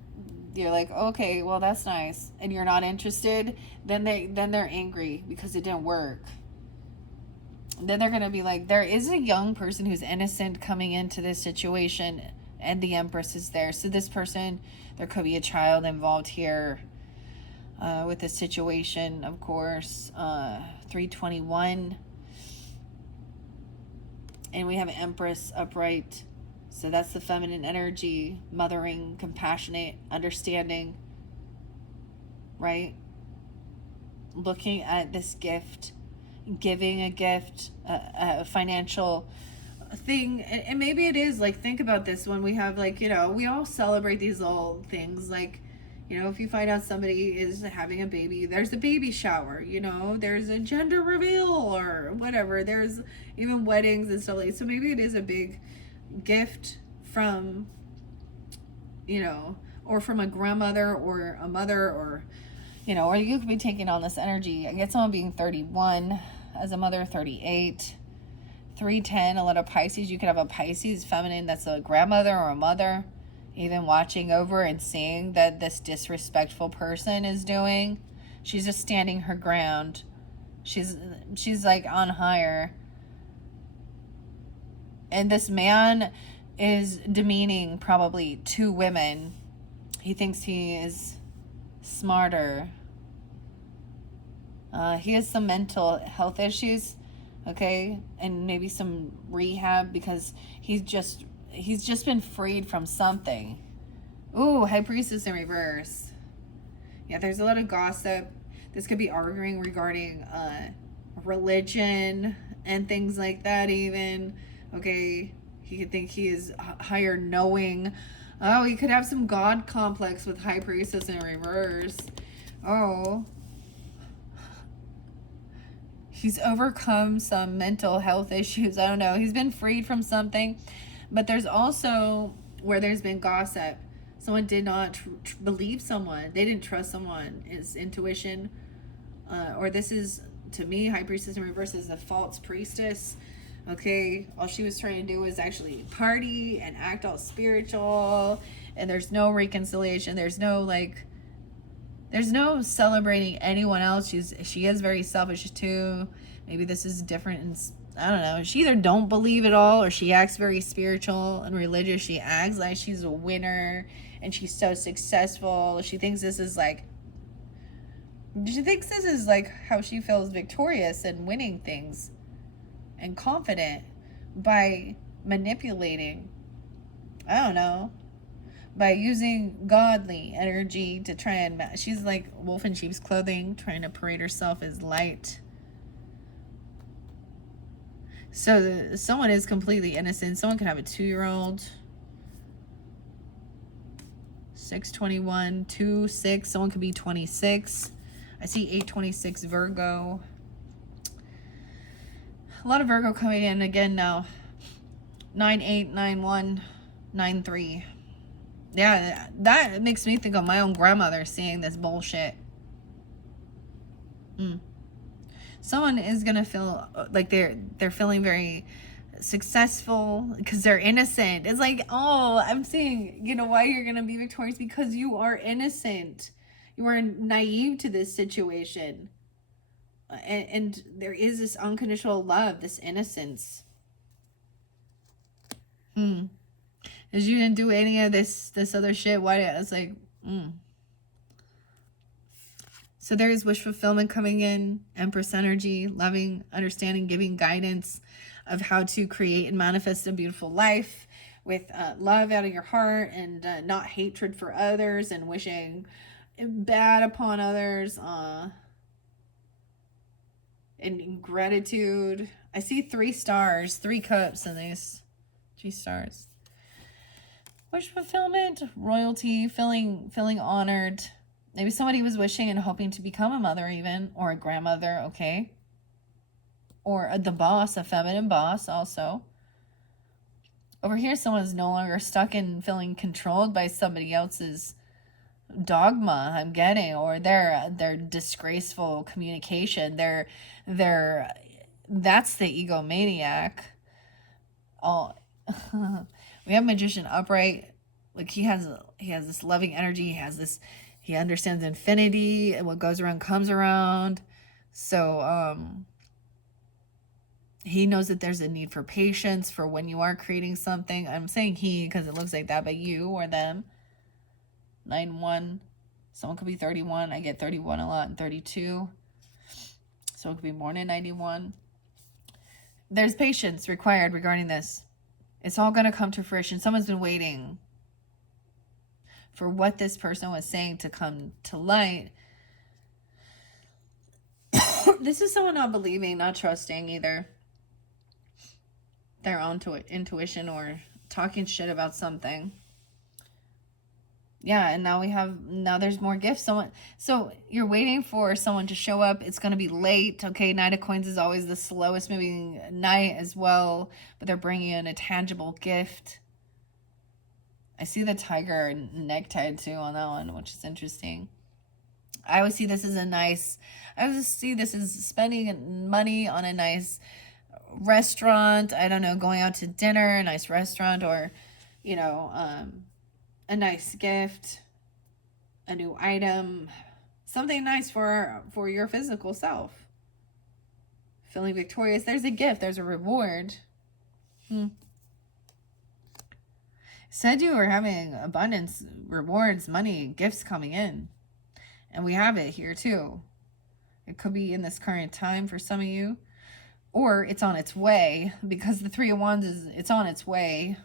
you're like, okay, well, that's nice, and you're not interested, then they're angry because it didn't work. Then they're gonna be like, there is a young person who's innocent coming into this situation, and the Empress is there. So this person, there could be a child involved here with this situation, of course. 321, and we have Empress upright. So that's the feminine energy, mothering, compassionate, understanding, right? Looking at this gift, giving a gift, a financial thing. And maybe it is, like, think about this when we have, like, you know, we all celebrate these little things. Like, you know, if you find out somebody is having a baby, there's a baby shower, you know, there's a gender reveal or whatever. There's even weddings and stuff like that. So maybe it is a big gift from, you know, or from a grandmother or a mother, or, you know, or you could be taking on this energy. I get someone being 31 as a mother, 38, 310, a lot of Pisces. You could have a Pisces feminine that's a grandmother or a mother, even watching over and seeing that this disrespectful person is doing. She's just standing her ground. She's like on higher. And this man is demeaning probably 2 women. He thinks he is smarter. He has some mental health issues, okay? And maybe some rehab, because he's just been freed from something. Ooh, High Priestess in reverse. Yeah, there's a lot of gossip. This could be arguing regarding religion and things like that even. Okay, he could think he is higher knowing. Oh, he could have some God complex with High Priestess in reverse. Oh. He's overcome some mental health issues. I don't know. He's been freed from something. But there's also where there's been gossip. Someone did not believe someone. They didn't trust someone. It's intuition. Or this is, to me, High Priestess in reverse is a false priestess. Okay, all she was trying to do was actually party and act all spiritual, and there's no reconciliation. There's no, like, There's no celebrating anyone else. She is very selfish too. Maybe this is different in, I don't know. She either don't believe at all or she acts very spiritual and religious. She acts like she's a winner and she's so successful. She thinks this is like how she feels victorious and winning things and confident by manipulating. I don't know. By using godly energy to try and she's like wolf in sheep's clothing, trying to parade herself as light. So someone is completely innocent. Someone could have a 2-year-old. 621, 26. Someone could be 26. I see 826 Virgo. A lot of Virgo coming in again now. 98, 91, 93. Yeah, that makes me think of my own grandmother seeing this bullshit. Someone is gonna feel like they're feeling very successful because they're innocent. It's like, oh, I'm seeing, why you're gonna be victorious, because you are innocent. You are naive to this situation. And there is this unconditional love, this innocence. Because you didn't do any of this other shit. Why? It's like, So there is wish fulfillment coming in, Empress energy, loving, understanding, giving guidance of how to create and manifest a beautiful life with love out of your heart and not hatred for others and wishing bad upon others. And gratitude. I see 3 stars, 3 cups in these 3 stars. Wish fulfillment, royalty, feeling honored. Maybe somebody was wishing and hoping to become a mother even, or a grandmother, okay? Or the boss, a feminine boss also. Over here, someone's no longer stuck in feeling controlled by somebody else's dogma, I'm getting, or their disgraceful communication. That's the egomaniac. We have Magician upright. Like he has this loving energy. He understands infinity, and what goes around comes around. So he knows that there's a need for patience for when you are creating something. I'm saying he because it looks like that, but you or them. 9-1. Someone could be 31. I get 31 a lot, and 32. Someone could be born in 91. There's patience required regarding this. It's all going to come to fruition. Someone's been waiting for what this person was saying to come to light. This is someone not believing, not trusting either their own intuition or talking shit about something. Yeah, and now there's more gifts. So you're waiting for someone to show up. It's going to be late. Okay, Knight of Coins is always the slowest moving knight as well, but they're bringing in a tangible gift. I see the tiger necktie too on that one, which is interesting. I always see this as spending money on a nice restaurant. I don't know, going out to dinner, a nice restaurant, or, a nice gift, a new item, something nice for your physical self. Feeling victorious. There's a gift. There's a reward. Said you were having abundance, rewards, money, gifts coming in. And we have it here too. It could be in this current time for some of you. Or it's on its way, because the 3 of Wands it's on its way.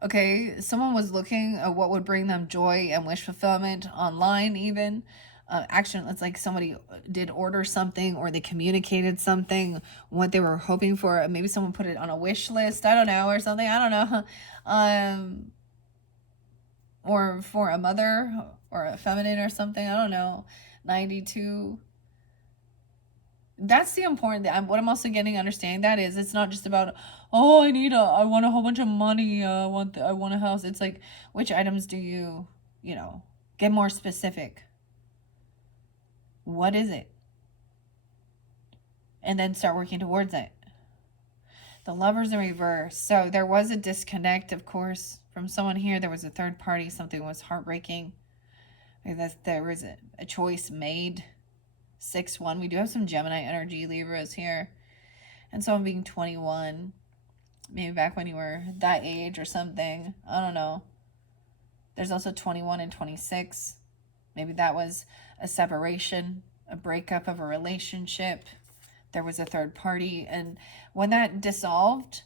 Okay, someone was looking at what would bring them joy and wish fulfillment online even. Action, it's like somebody did order something or they communicated something, what they were hoping for. Maybe someone put it on a wish list, I don't know, or something, I don't know. Or for a mother or a feminine or something, I don't know. 92. That's the important thing. What I'm also getting understanding that is it's not just about, oh, I want a whole bunch of money, I want a house. It's like, which items do you get more specific? What is it? And then start working towards it. The Lovers in reverse. So there was a disconnect, of course, from someone here. There was a third party. Something was heartbreaking. Maybe that there was a choice made. 6-1. We do have some Gemini energy, Libras here. And someone being 21. Maybe back when you were that age or something. I don't know. There's also 21 and 26. Maybe that was a separation, a breakup of a relationship. There was a third party. And when that dissolved,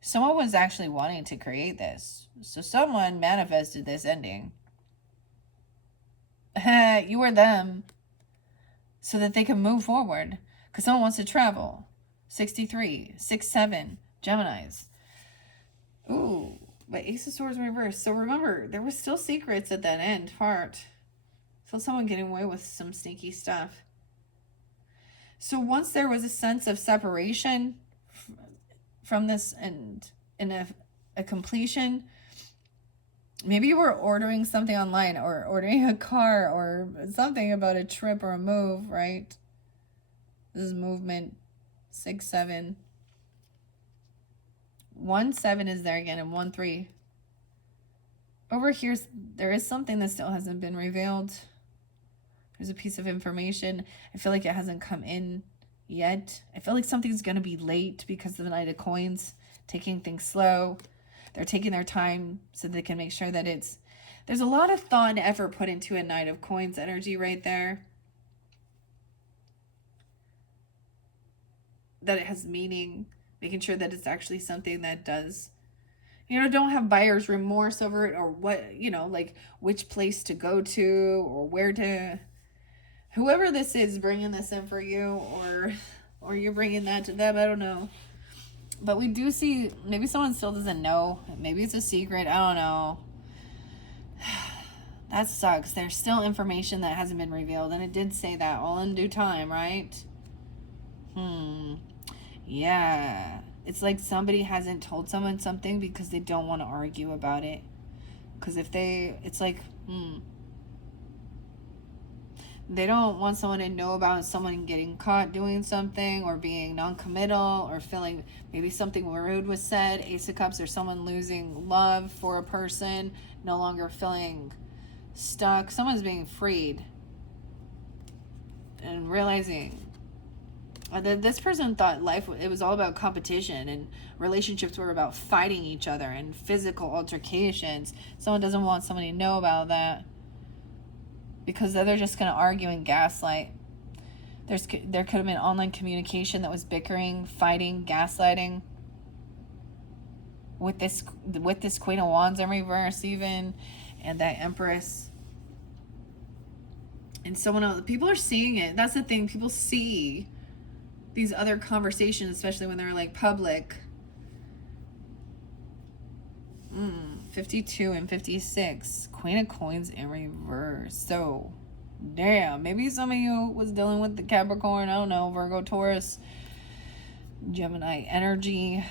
someone was actually wanting to create this. So someone manifested this ending. You or them. So that they can move forward. Because someone wants to travel. 63, 6-7, Geminis. Ooh, but Ace of Swords reversed. So remember, there were still secrets at that end part. Still someone getting away with some sneaky stuff. So once there was a sense of separation from this and in a completion, maybe you were ordering something online or ordering a car or something about a trip or a move, right? This is movement. 6-7. 1-7 is there again, and 1-3. Over here, there is something that still hasn't been revealed. There's a piece of information. I feel like it hasn't come in yet. I feel like something's going to be late because of the Knight of Coins, taking things slow. They're taking their time so they can make sure that there's a lot of thought and effort put into a Knight of Coins energy right there. That it has meaning, making sure that it's actually something that does, don't have buyer's remorse over it, or what, like which place to go to or where to, whoever this is bringing this in for you, or you're bringing that to them, I don't know. But we do see, maybe someone still doesn't know, maybe it's a secret, I don't know. That sucks. There's still information that hasn't been revealed, and it did say that all in due time, right? Yeah, it's like somebody hasn't told someone something because they don't want to argue about it. Because it's like, they don't want someone to know about someone getting caught doing something or being non-committal or feeling maybe something rude was said. Ace of Cups, or someone losing love for a person, no longer feeling stuck. Someone's being freed and realizing this person thought life, it was all about competition, and relationships were about fighting each other and physical altercations. Someone doesn't want somebody to know about that because they're just going to argue and gaslight. There could have been online communication that was bickering, fighting, gaslighting. With this Queen of Wands in reverse even, and that Empress. And someone else, people are seeing it. That's the thing, people see these other conversations, especially when they're like public. 52 and 56. Queen of Coins in reverse. So, damn. Maybe some of you was dealing with the Capricorn, I don't know, Virgo, Taurus, Gemini energy.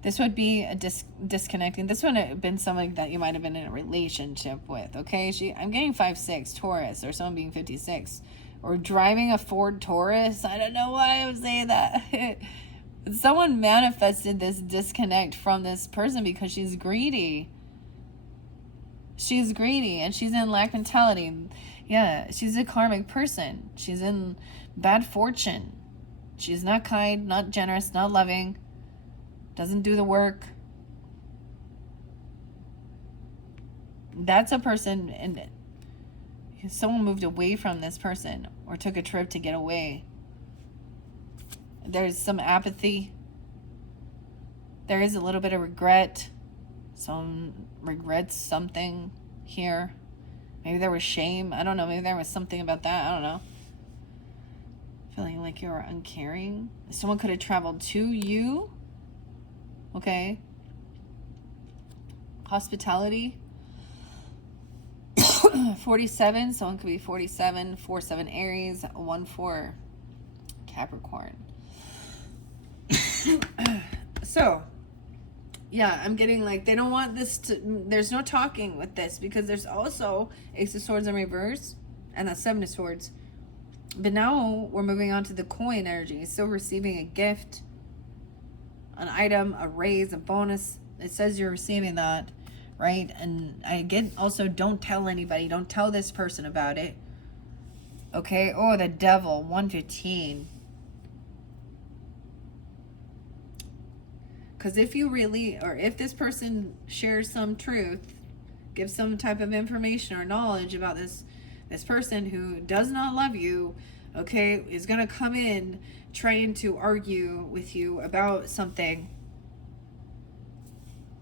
This would be a disconnecting. This would have been someone that you might have been in a relationship with, okay? I'm getting 5-6, Taurus, or someone being 56. Or driving a Ford Taurus. I don't know why I would say that. Someone manifested this disconnect from this person because she's greedy. She's greedy, and she's in lack mentality. Yeah, she's a karmic person. She's in bad fortune. She's not kind, not generous, not loving. Doesn't do the work. That's a person, and someone moved away from this person or took a trip to get away. There's some apathy. There is a little bit of regret. Someone regrets something here. Maybe there was shame. I don't know. Maybe there was something about that. I don't know. Feeling like you were uncaring. Someone could have traveled to you. Okay. Hospitality. 47. Someone could be 47. 4-7 Aries. 1-4 Capricorn. So, yeah, I'm getting like they don't want this to. There's no talking with this because there's also Ace of Swords in reverse and that 7 of Swords. But now we're moving on to the coin energy. So receiving a gift, an item, a raise, a bonus, It says you're receiving that, right? And again, also, don't tell anybody. Don't tell this person about it. Okay? Oh, the devil, 115. Because if you really, or if this person shares some truth, gives some type of information or knowledge about this person who does not love you, okay, is going to come in trying to argue with you about something.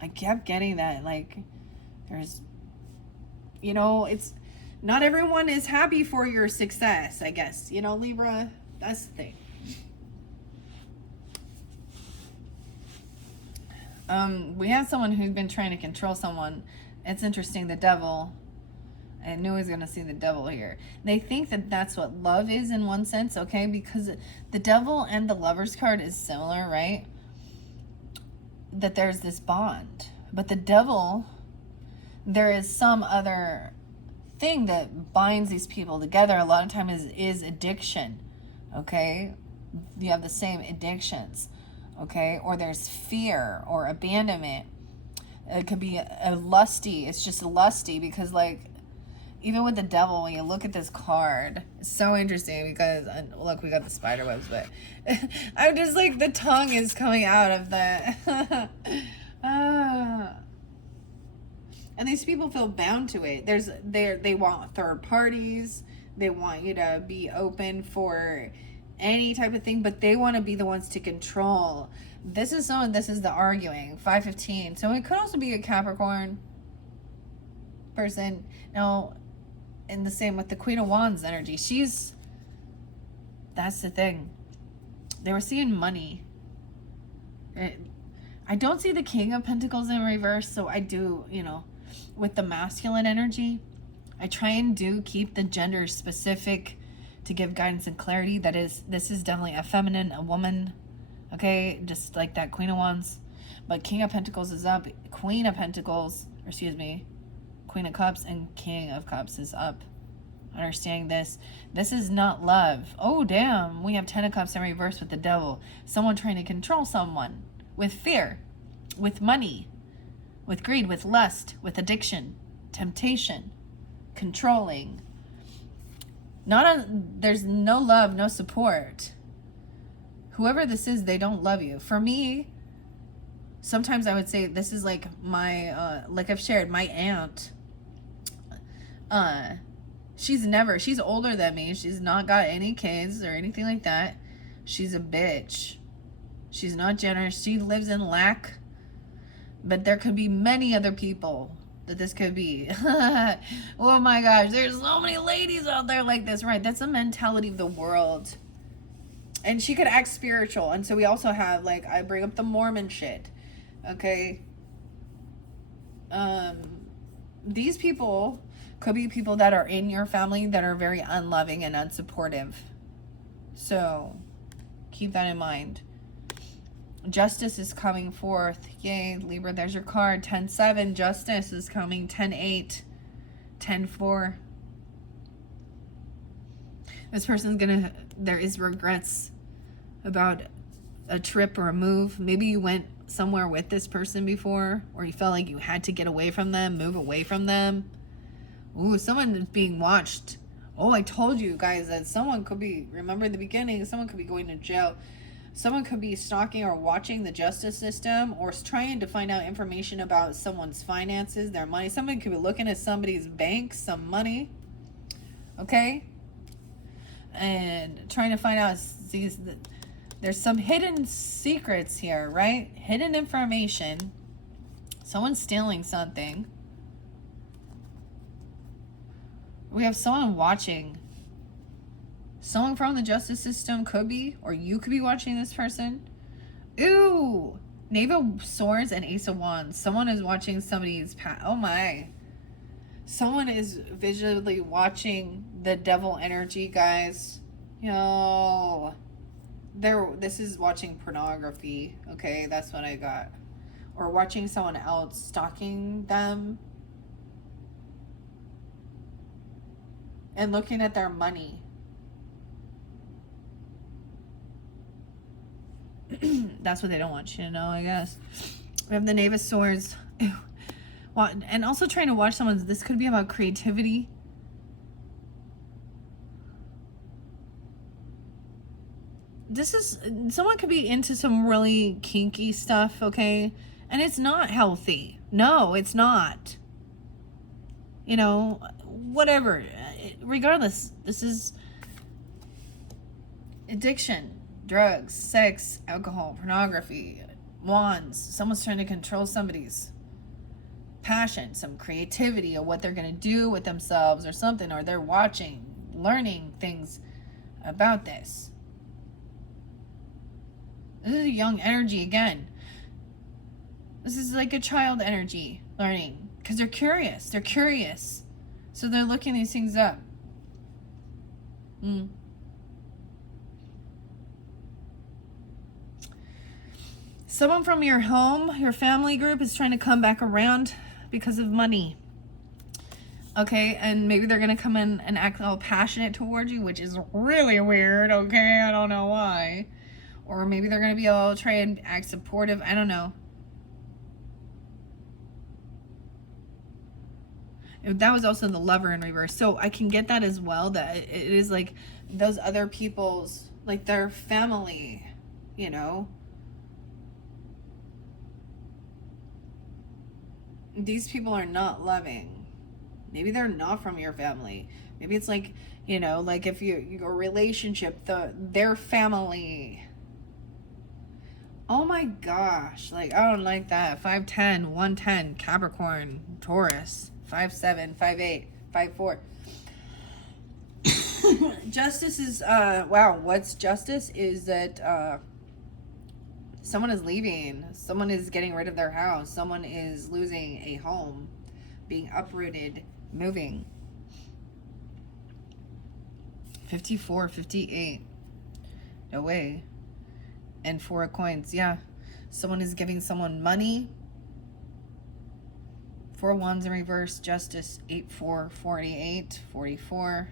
I kept getting that, like, there's, you know, it's, not everyone is happy for your success, I guess. You know, Libra, that's the thing. We have someone who's been trying to control someone. It's interesting, the devil. I knew I was going to see the devil here. They think that that's what love is in one sense, okay? Because the devil and the Lover's card is similar, right? That there's this bond. But the devil, there is some other thing that binds these people together. A lot of time is addiction, okay? You have the same addictions, okay? Or there's fear or abandonment. It could be a lusty. It's just lusty because, like, even with the devil, when you look at this card, it's so interesting because, look, we got the spider webs, but I'm just like, the tongue is coming out of the... And these people feel bound to it. They want third parties. They want you to be open for any type of thing, but they want to be the ones to control. This is the arguing. 515. So it could also be a Capricorn person. Now, and the same with the Queen of Wands energy. That's the thing. They were seeing money. I don't see the King of Pentacles in reverse, so I do, you know, with the masculine energy, I try and keep the gender specific to give guidance and clarity. This is definitely a feminine, a woman, okay, just like that Queen of Wands. But King of Pentacles is up, Queen of Pentacles, or excuse me, Queen of Cups and King of Cups is up. Understanding this is not love. Oh, damn, we have 10 of Cups in reverse with the devil. Someone trying to control someone with fear, with money, with greed, with lust, with addiction, temptation, controlling. There's no love, no support. Whoever this is, they don't love you. For me, sometimes I would say this is like my, like I've shared, my aunt. She's older than me. She's not got any kids or anything like that. She's a bitch. She's not generous. She lives in lack. But there could be many other people that this could be. Oh my gosh, there's so many ladies out there like this, right? That's the mentality of the world. And she could act spiritual. And so we also have, like, I bring up the Mormon shit. Okay? These people could be people that are in your family that are very unloving and unsupportive. So keep that in mind. Justice is coming forth. Yay, Libra, there's your card. 10-7. Justice is coming. 10-8. 10-4. This person's there is regrets about a trip or a move. Maybe you went somewhere with this person before, or you felt like you had to get away from them, move away from them. Ooh, someone is being watched. Oh, I told you guys that someone could be, remember in the beginning, someone could be going to jail. Someone could be stalking or watching the justice system or trying to find out information about someone's finances, their money. Someone could be looking at somebody's bank, some money. Okay? And trying to find out there's some hidden secrets here, right? Hidden information. Someone's stealing something. We have someone watching. Someone from the justice system could be, or you could be watching this person. Ooh, Knave of Swords and Ace of Wands. Someone is watching somebody's past. Oh my. Someone is visually watching the devil energy, guys. Yo. This is watching pornography. Okay, that's what I got. Or watching someone else stalking them. And looking at their money. That's what they don't want you to know, I guess. We have the Knave of Swords. Ew. Well, and also trying to watch someone's, this could be about creativity. This is, someone could be into some really kinky stuff, okay? And it's not healthy. No, it's not. You know, whatever. Regardless, this is addiction, drugs, sex, alcohol, pornography, wands. Someone's trying to control somebody's passion, some creativity of what they're going to do with themselves or something, or they're watching, learning things about this. This is a young energy again. This is like a child energy learning because they're curious. They're curious. So they're looking these things up. Someone from your home, your family group is trying to come back around because of money. Okay, and maybe they're going to come in and act all passionate towards you, which is really weird, okay? I don't know why. Or maybe they're going to be all try and act supportive. I don't know. That was also the Lover in reverse. So I can get that as well, that it is like those other people's, like their family, you know? These people are not loving. Maybe they're not from your family. Maybe it's like, you know, like if your relationship, their family. Oh my gosh, like I don't like that. 5'10", 110, Capricorn, Taurus, 5'7", 5'8", 5'4". Justice is wow, what's justice is that someone is leaving, someone is getting rid of their house, someone is losing a home, being uprooted, moving. 54, 58. No way. And 4 of coins, yeah. Someone is giving someone money. 4 wands in reverse, justice, 8, 4, 48, 44.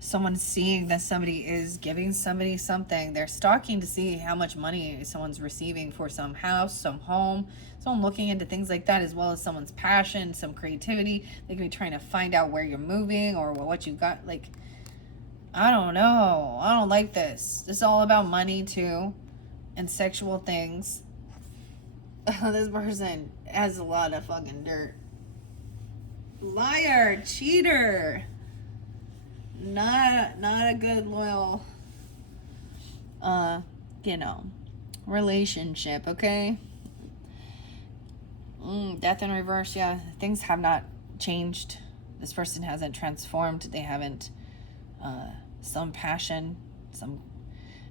Someone's seeing that somebody is giving somebody something. They're stalking to see how much money someone's receiving for some house, some home. Someone looking into things like that, as well as someone's passion, some creativity. They could be trying to find out where you're moving or what you got. Like, I don't know. I don't like this. This is all about money too, and sexual things. This person has a lot of fucking dirt. Liar, cheater. Not a good loyal you know, relationship, okay? Death in reverse, yeah. Things have not changed. This person hasn't transformed. They haven't some passion, some,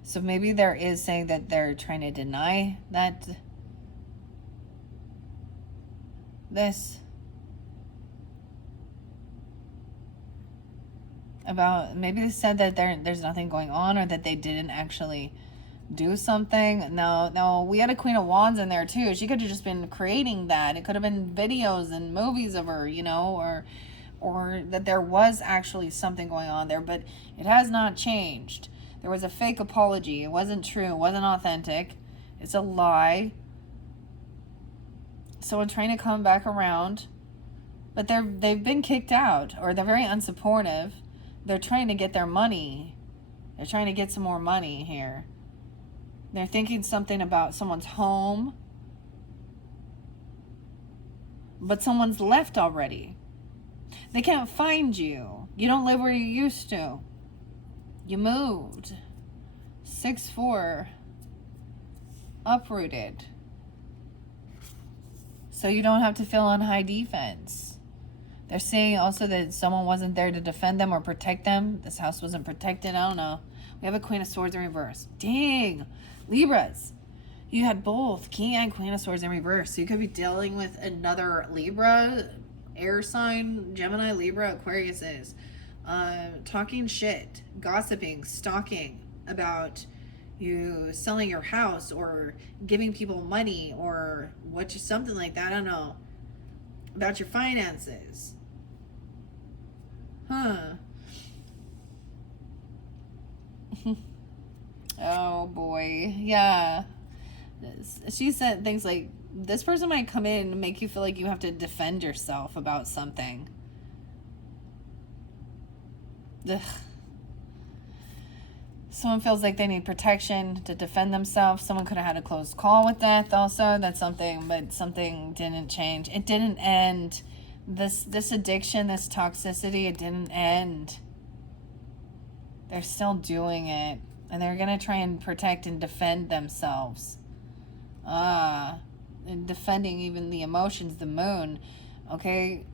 so maybe there is saying that they're trying to deny that this about, maybe they said that there's nothing going on, or that they didn't actually do something. No, we had a Queen of Wands in there too. She could have just been creating that. It could have been videos and movies of her, you know, or that there was actually something going on there, but it has not changed. There was a fake apology. It wasn't true. It wasn't authentic. It's a lie. Someone trying to come back around, but they've been kicked out, or they're very unsupportive. They're trying to get their money. They're trying to get some more money here. They're thinking something about someone's home, but someone's left already. They can't find you. You don't live where you used to. You moved. 6-4. Uprooted. So you don't have to feel on high defense. They're saying also that someone wasn't there to defend them or protect them. This house wasn't protected. I don't know. We have a Queen of Swords in reverse. Dang. Libras. You had both King and Queen of Swords in reverse. So you could be dealing with another Libra, air sign, Gemini, Libra, Aquarius is. Talking shit, gossiping, stalking about you selling your house or giving people money or something like that. I don't know. About your finances. Oh boy. Yeah. She said things like, this person might come in and make you feel like you have to defend yourself about something. Ugh. Someone feels like they need protection to defend themselves. Someone could have had a close call with death also. That's something, but something didn't change. It didn't end. This addiction, this toxicity, it didn't end. They're still doing it. And they're going to try and protect and defend themselves. And defending even the emotions, the moon. Okay?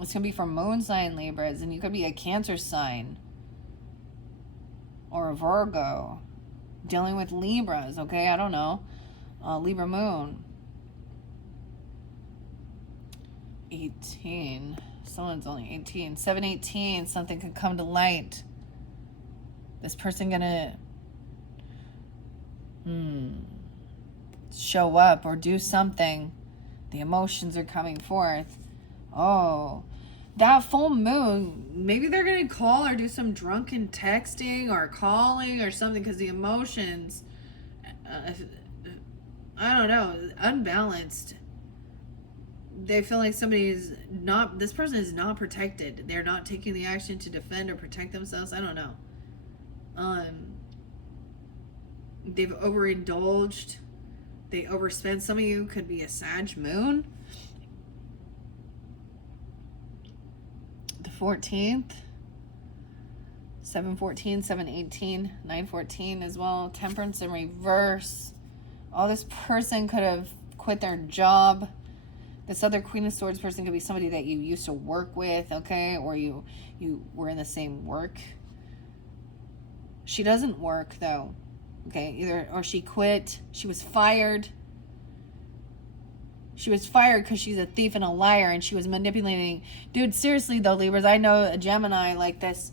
It's going to be for moon sign Libras. And you could be a Cancer sign. Or a Virgo. Dealing with Libras, okay? I don't know. Libra moon. 18. Someone's only 18. 718. Something could come to light. This person gonna show up or do something. The emotions are coming forth. Oh, that full moon, maybe they're gonna call or do some drunken texting or calling or something, because the emotions, I don't know, unbalanced. They feel like this person is not protected. They're not taking the action to defend or protect themselves. I don't know. They've overindulged. They overspend. Some of you could be a Sag moon. The 14th. 714, 718, 914 as well. Temperance in reverse. Oh, this person could have quit their job. This other Queen of Swords person could be somebody that you used to work with, okay? Or you were in the same work. She doesn't work, though. Okay, or she quit. She was fired. She was fired because she's a thief and a liar, and she was manipulating. Dude, seriously, though, Libras, I know a Gemini like this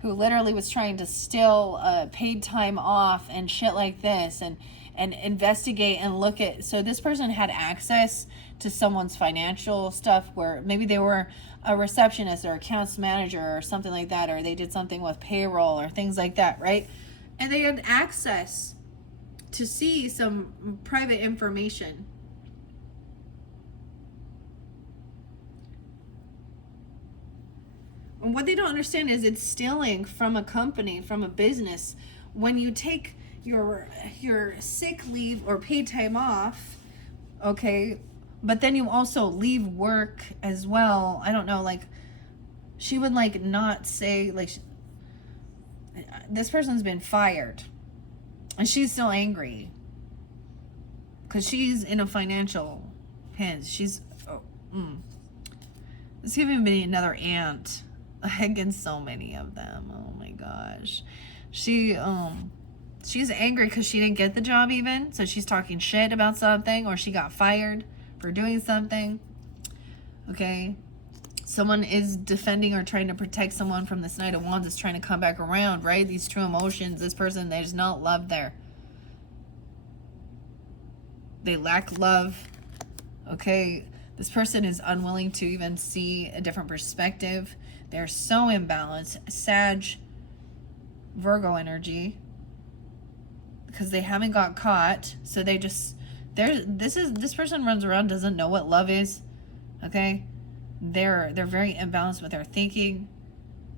who literally was trying to steal paid time off and shit like this, and investigate and look at. So this person had access to someone's financial stuff, where maybe they were a receptionist or accounts manager or something like that, or they did something with payroll or things like that, right? And they had access to see some private information. And what they don't understand is it's stealing from a company, from a business. When you take your sick leave or paid time off, okay, but then you also leave work as well. I don't know, like, she would like not say, like, this person's been fired and she's still angry because she's in a financial pinch. She's it's giving me another aunt against so many of them. Oh my gosh. She's angry because she didn't get the job even, so she's talking shit about something, or she got fired for doing something. Okay, someone is defending or trying to protect someone from this Knight of Wands. Is trying to come back around, right? These true emotions. This person, there's not love there. They lack love. Okay, this person is unwilling to even see a different perspective. They're so imbalanced. Sag, Virgo energy, because they haven't got caught. So they just, this person runs around, doesn't know what love is. Okay, they're very imbalanced with their thinking.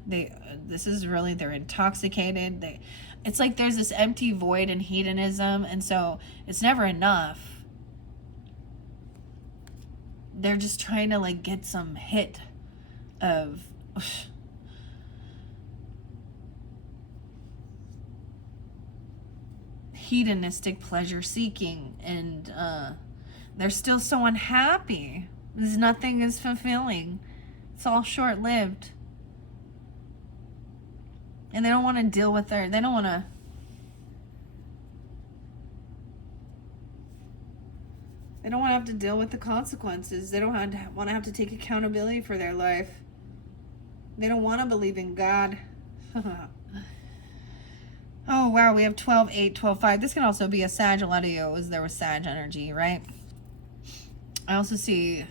They're intoxicated. It's like there's this empty void in hedonism, and so it's never enough. They're just trying to like get some hit of hedonistic pleasure seeking, and they're still so unhappy. Nothing is fulfilling. It's all short-lived, and they don't want to deal with they don't want to have to deal with the consequences. They don't want to have to take accountability for their life. They don't want to believe in God. Oh, wow, we have 12-8, 12-5. This can also be a Sag. A lot of you, there was Sag energy, right? I also see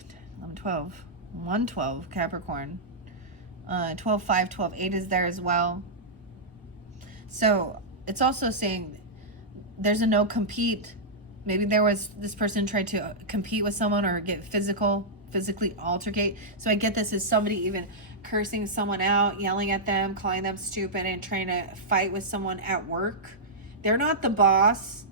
11-12, 1-12, Capricorn. 12-5, 12-8 is there as well. So it's also saying there's a no compete Maybe there was, this person tried to compete with someone or get physically altercate. So I get this as somebody even cursing someone out, yelling at them, calling them stupid, and trying to fight with someone at work. They're not the boss.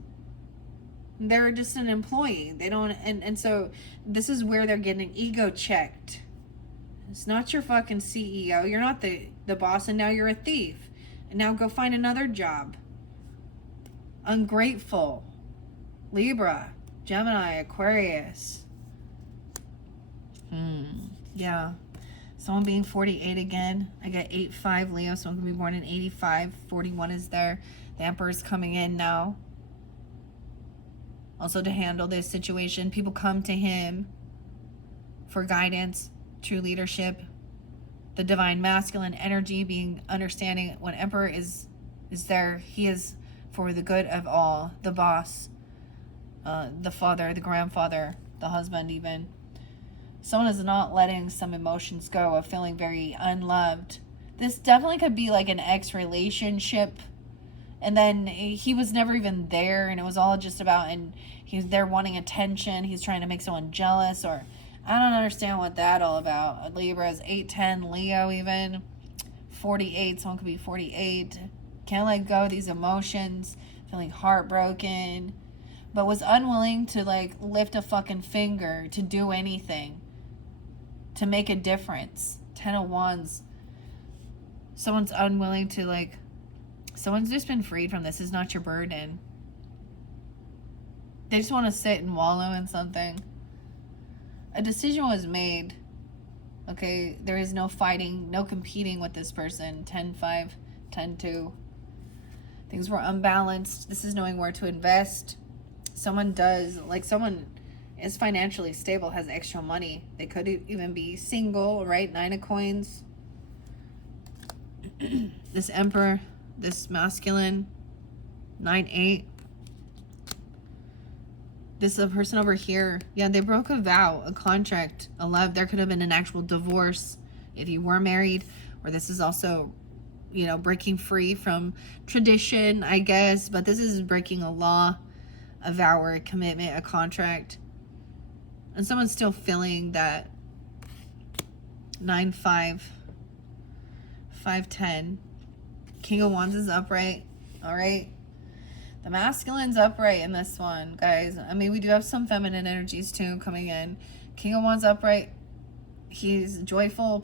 They're just an employee. They don't, and so this is where they're getting ego checked. It's not your fucking CEO. You're not the boss, and now you're a thief. And now go find another job. Ungrateful. Libra, Gemini, Aquarius. Yeah. Someone being 48 again. I got 8-5 Leo. Someone can be born in 85. 41 is there. The Emperor's coming in now. Also to handle this situation. People come to him for guidance, true leadership. The divine masculine energy being understanding when Emperor is there. He is for the good of all. The boss. The father, the grandfather, the husband even. Someone is not letting some emotions go of feeling very unloved. This definitely could be like an ex-relationship. And then he was never even there, and it was all just about, and he's there wanting attention. He's trying to make someone jealous, or I don't understand what that all about. Libra is 8-10, Leo even. 48, someone could be 48. Can't let go of these emotions, feeling heartbroken, but was unwilling to like lift a fucking finger to do anything, to make a difference. 10 of Wands. Someone's unwilling to like, someone's just been freed from this. It's not your burden. They just want to sit and wallow in something. A decision was made. Okay, there is no fighting, no competing with this person. 10-5, 10-2. Things were unbalanced. This is knowing where to invest. Someone does, like someone is financially stable, has extra money. They could even be single, right? 9 of Coins. This Emperor, this masculine, 9-8. This is a person over here. Yeah, they broke a vow, a contract, a love. There could have been an actual divorce if you were married. Or this is also, you know, breaking free from tradition, I guess. But this is breaking a law, a vow or a commitment, a contract. And someone's still feeling that 9-5, 5-10. King of Wands is upright. All right. The masculine's upright in this one, guys. I mean, we do have some feminine energies too coming in. King of Wands upright. He's joyful,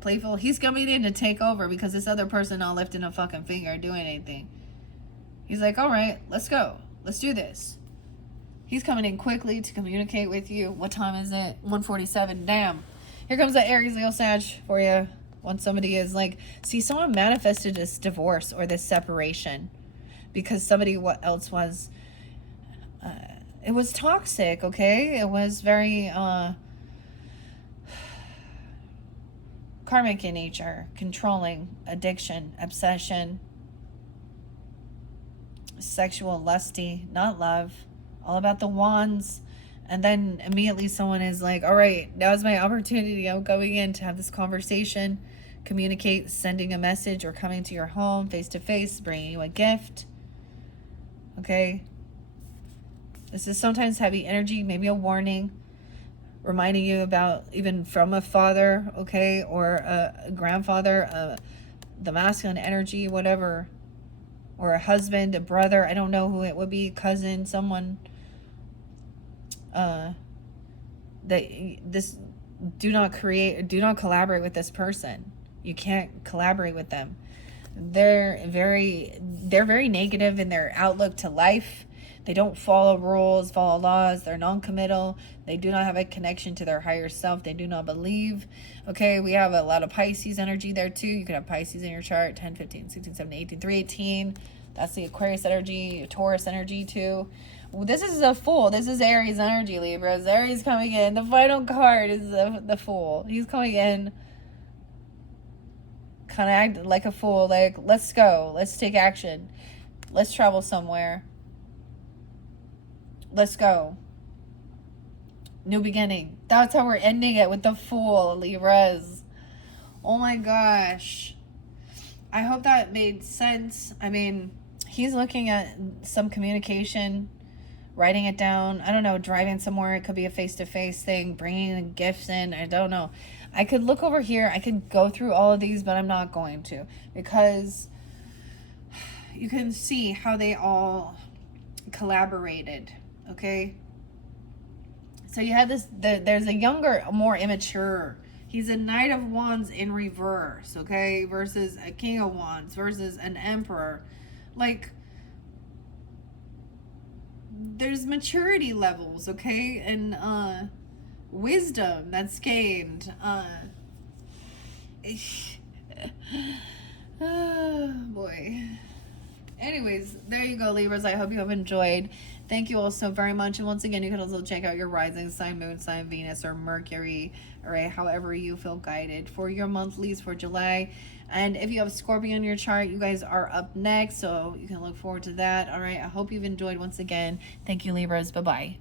playful. He's coming in to take over because this other person not lifting a fucking finger or doing anything. He's like, all right, let's go. Let's do this. He's coming in quickly to communicate with you. What time is it? 1:47. Damn. Here comes the Aries, Leo, Sag for you. When somebody is like, see, someone manifested this divorce or this separation because somebody else was, it was toxic, okay? It was very karmic in nature, controlling, addiction, obsession, sexual, lusty, not love, all about the wands. And then immediately someone is like, all right, now's my opportunity. I'm going in to have this conversation, communicate, sending a message or coming to your home face to face, bringing you a gift. Okay. This is sometimes heavy energy, maybe a warning, reminding you about even from a father, okay, or a grandfather, the masculine energy, whatever, or a husband, a brother, I don't know who it would be, cousin, someone, that this, do not collaborate with this person. You can't collaborate with them. They're very negative in their outlook to life. They don't follow rules, follow laws. They're non-committal. They do not have a connection to their higher self. They do not believe. Okay, we have a lot of Pisces energy there too. You could have Pisces in your chart, 10, 15, 16, 17, 18, 318. That's the Aquarius energy, Taurus energy too. Well, this is a Fool. This is Aries energy, Libras. Aries coming in. The final card is the Fool. He's coming in kind of act like a fool, like, let's go, let's take action, let's travel somewhere, let's go, new beginning. That's how we're ending it, with the Fool, Libras. Oh my gosh, I hope that made sense. I mean, he's looking at some communication writing it down. I don't know, driving somewhere. It could be a face-to-face thing, bringing gifts in. I don't know. I could look over here. I could go through all of these, but I'm not going to, because you can see how they all collaborated, okay? So you have this, there's a younger, more immature. He's a Knight of Wands in reverse, okay? Versus a King of Wands, versus an Emperor. Like, there's maturity levels, okay? And wisdom that's gained. Oh, boy. Anyways, there you go, Libras. I hope you have enjoyed. Thank you all so very much. And once again, you can also check out your rising sign, moon sign, Venus, or Mercury, all right, however you feel guided for your monthlies for July. And if you have Scorpio in your chart, you guys are up next, so you can look forward to that. All right, I hope you've enjoyed once again. Thank you, Libras. Bye-bye.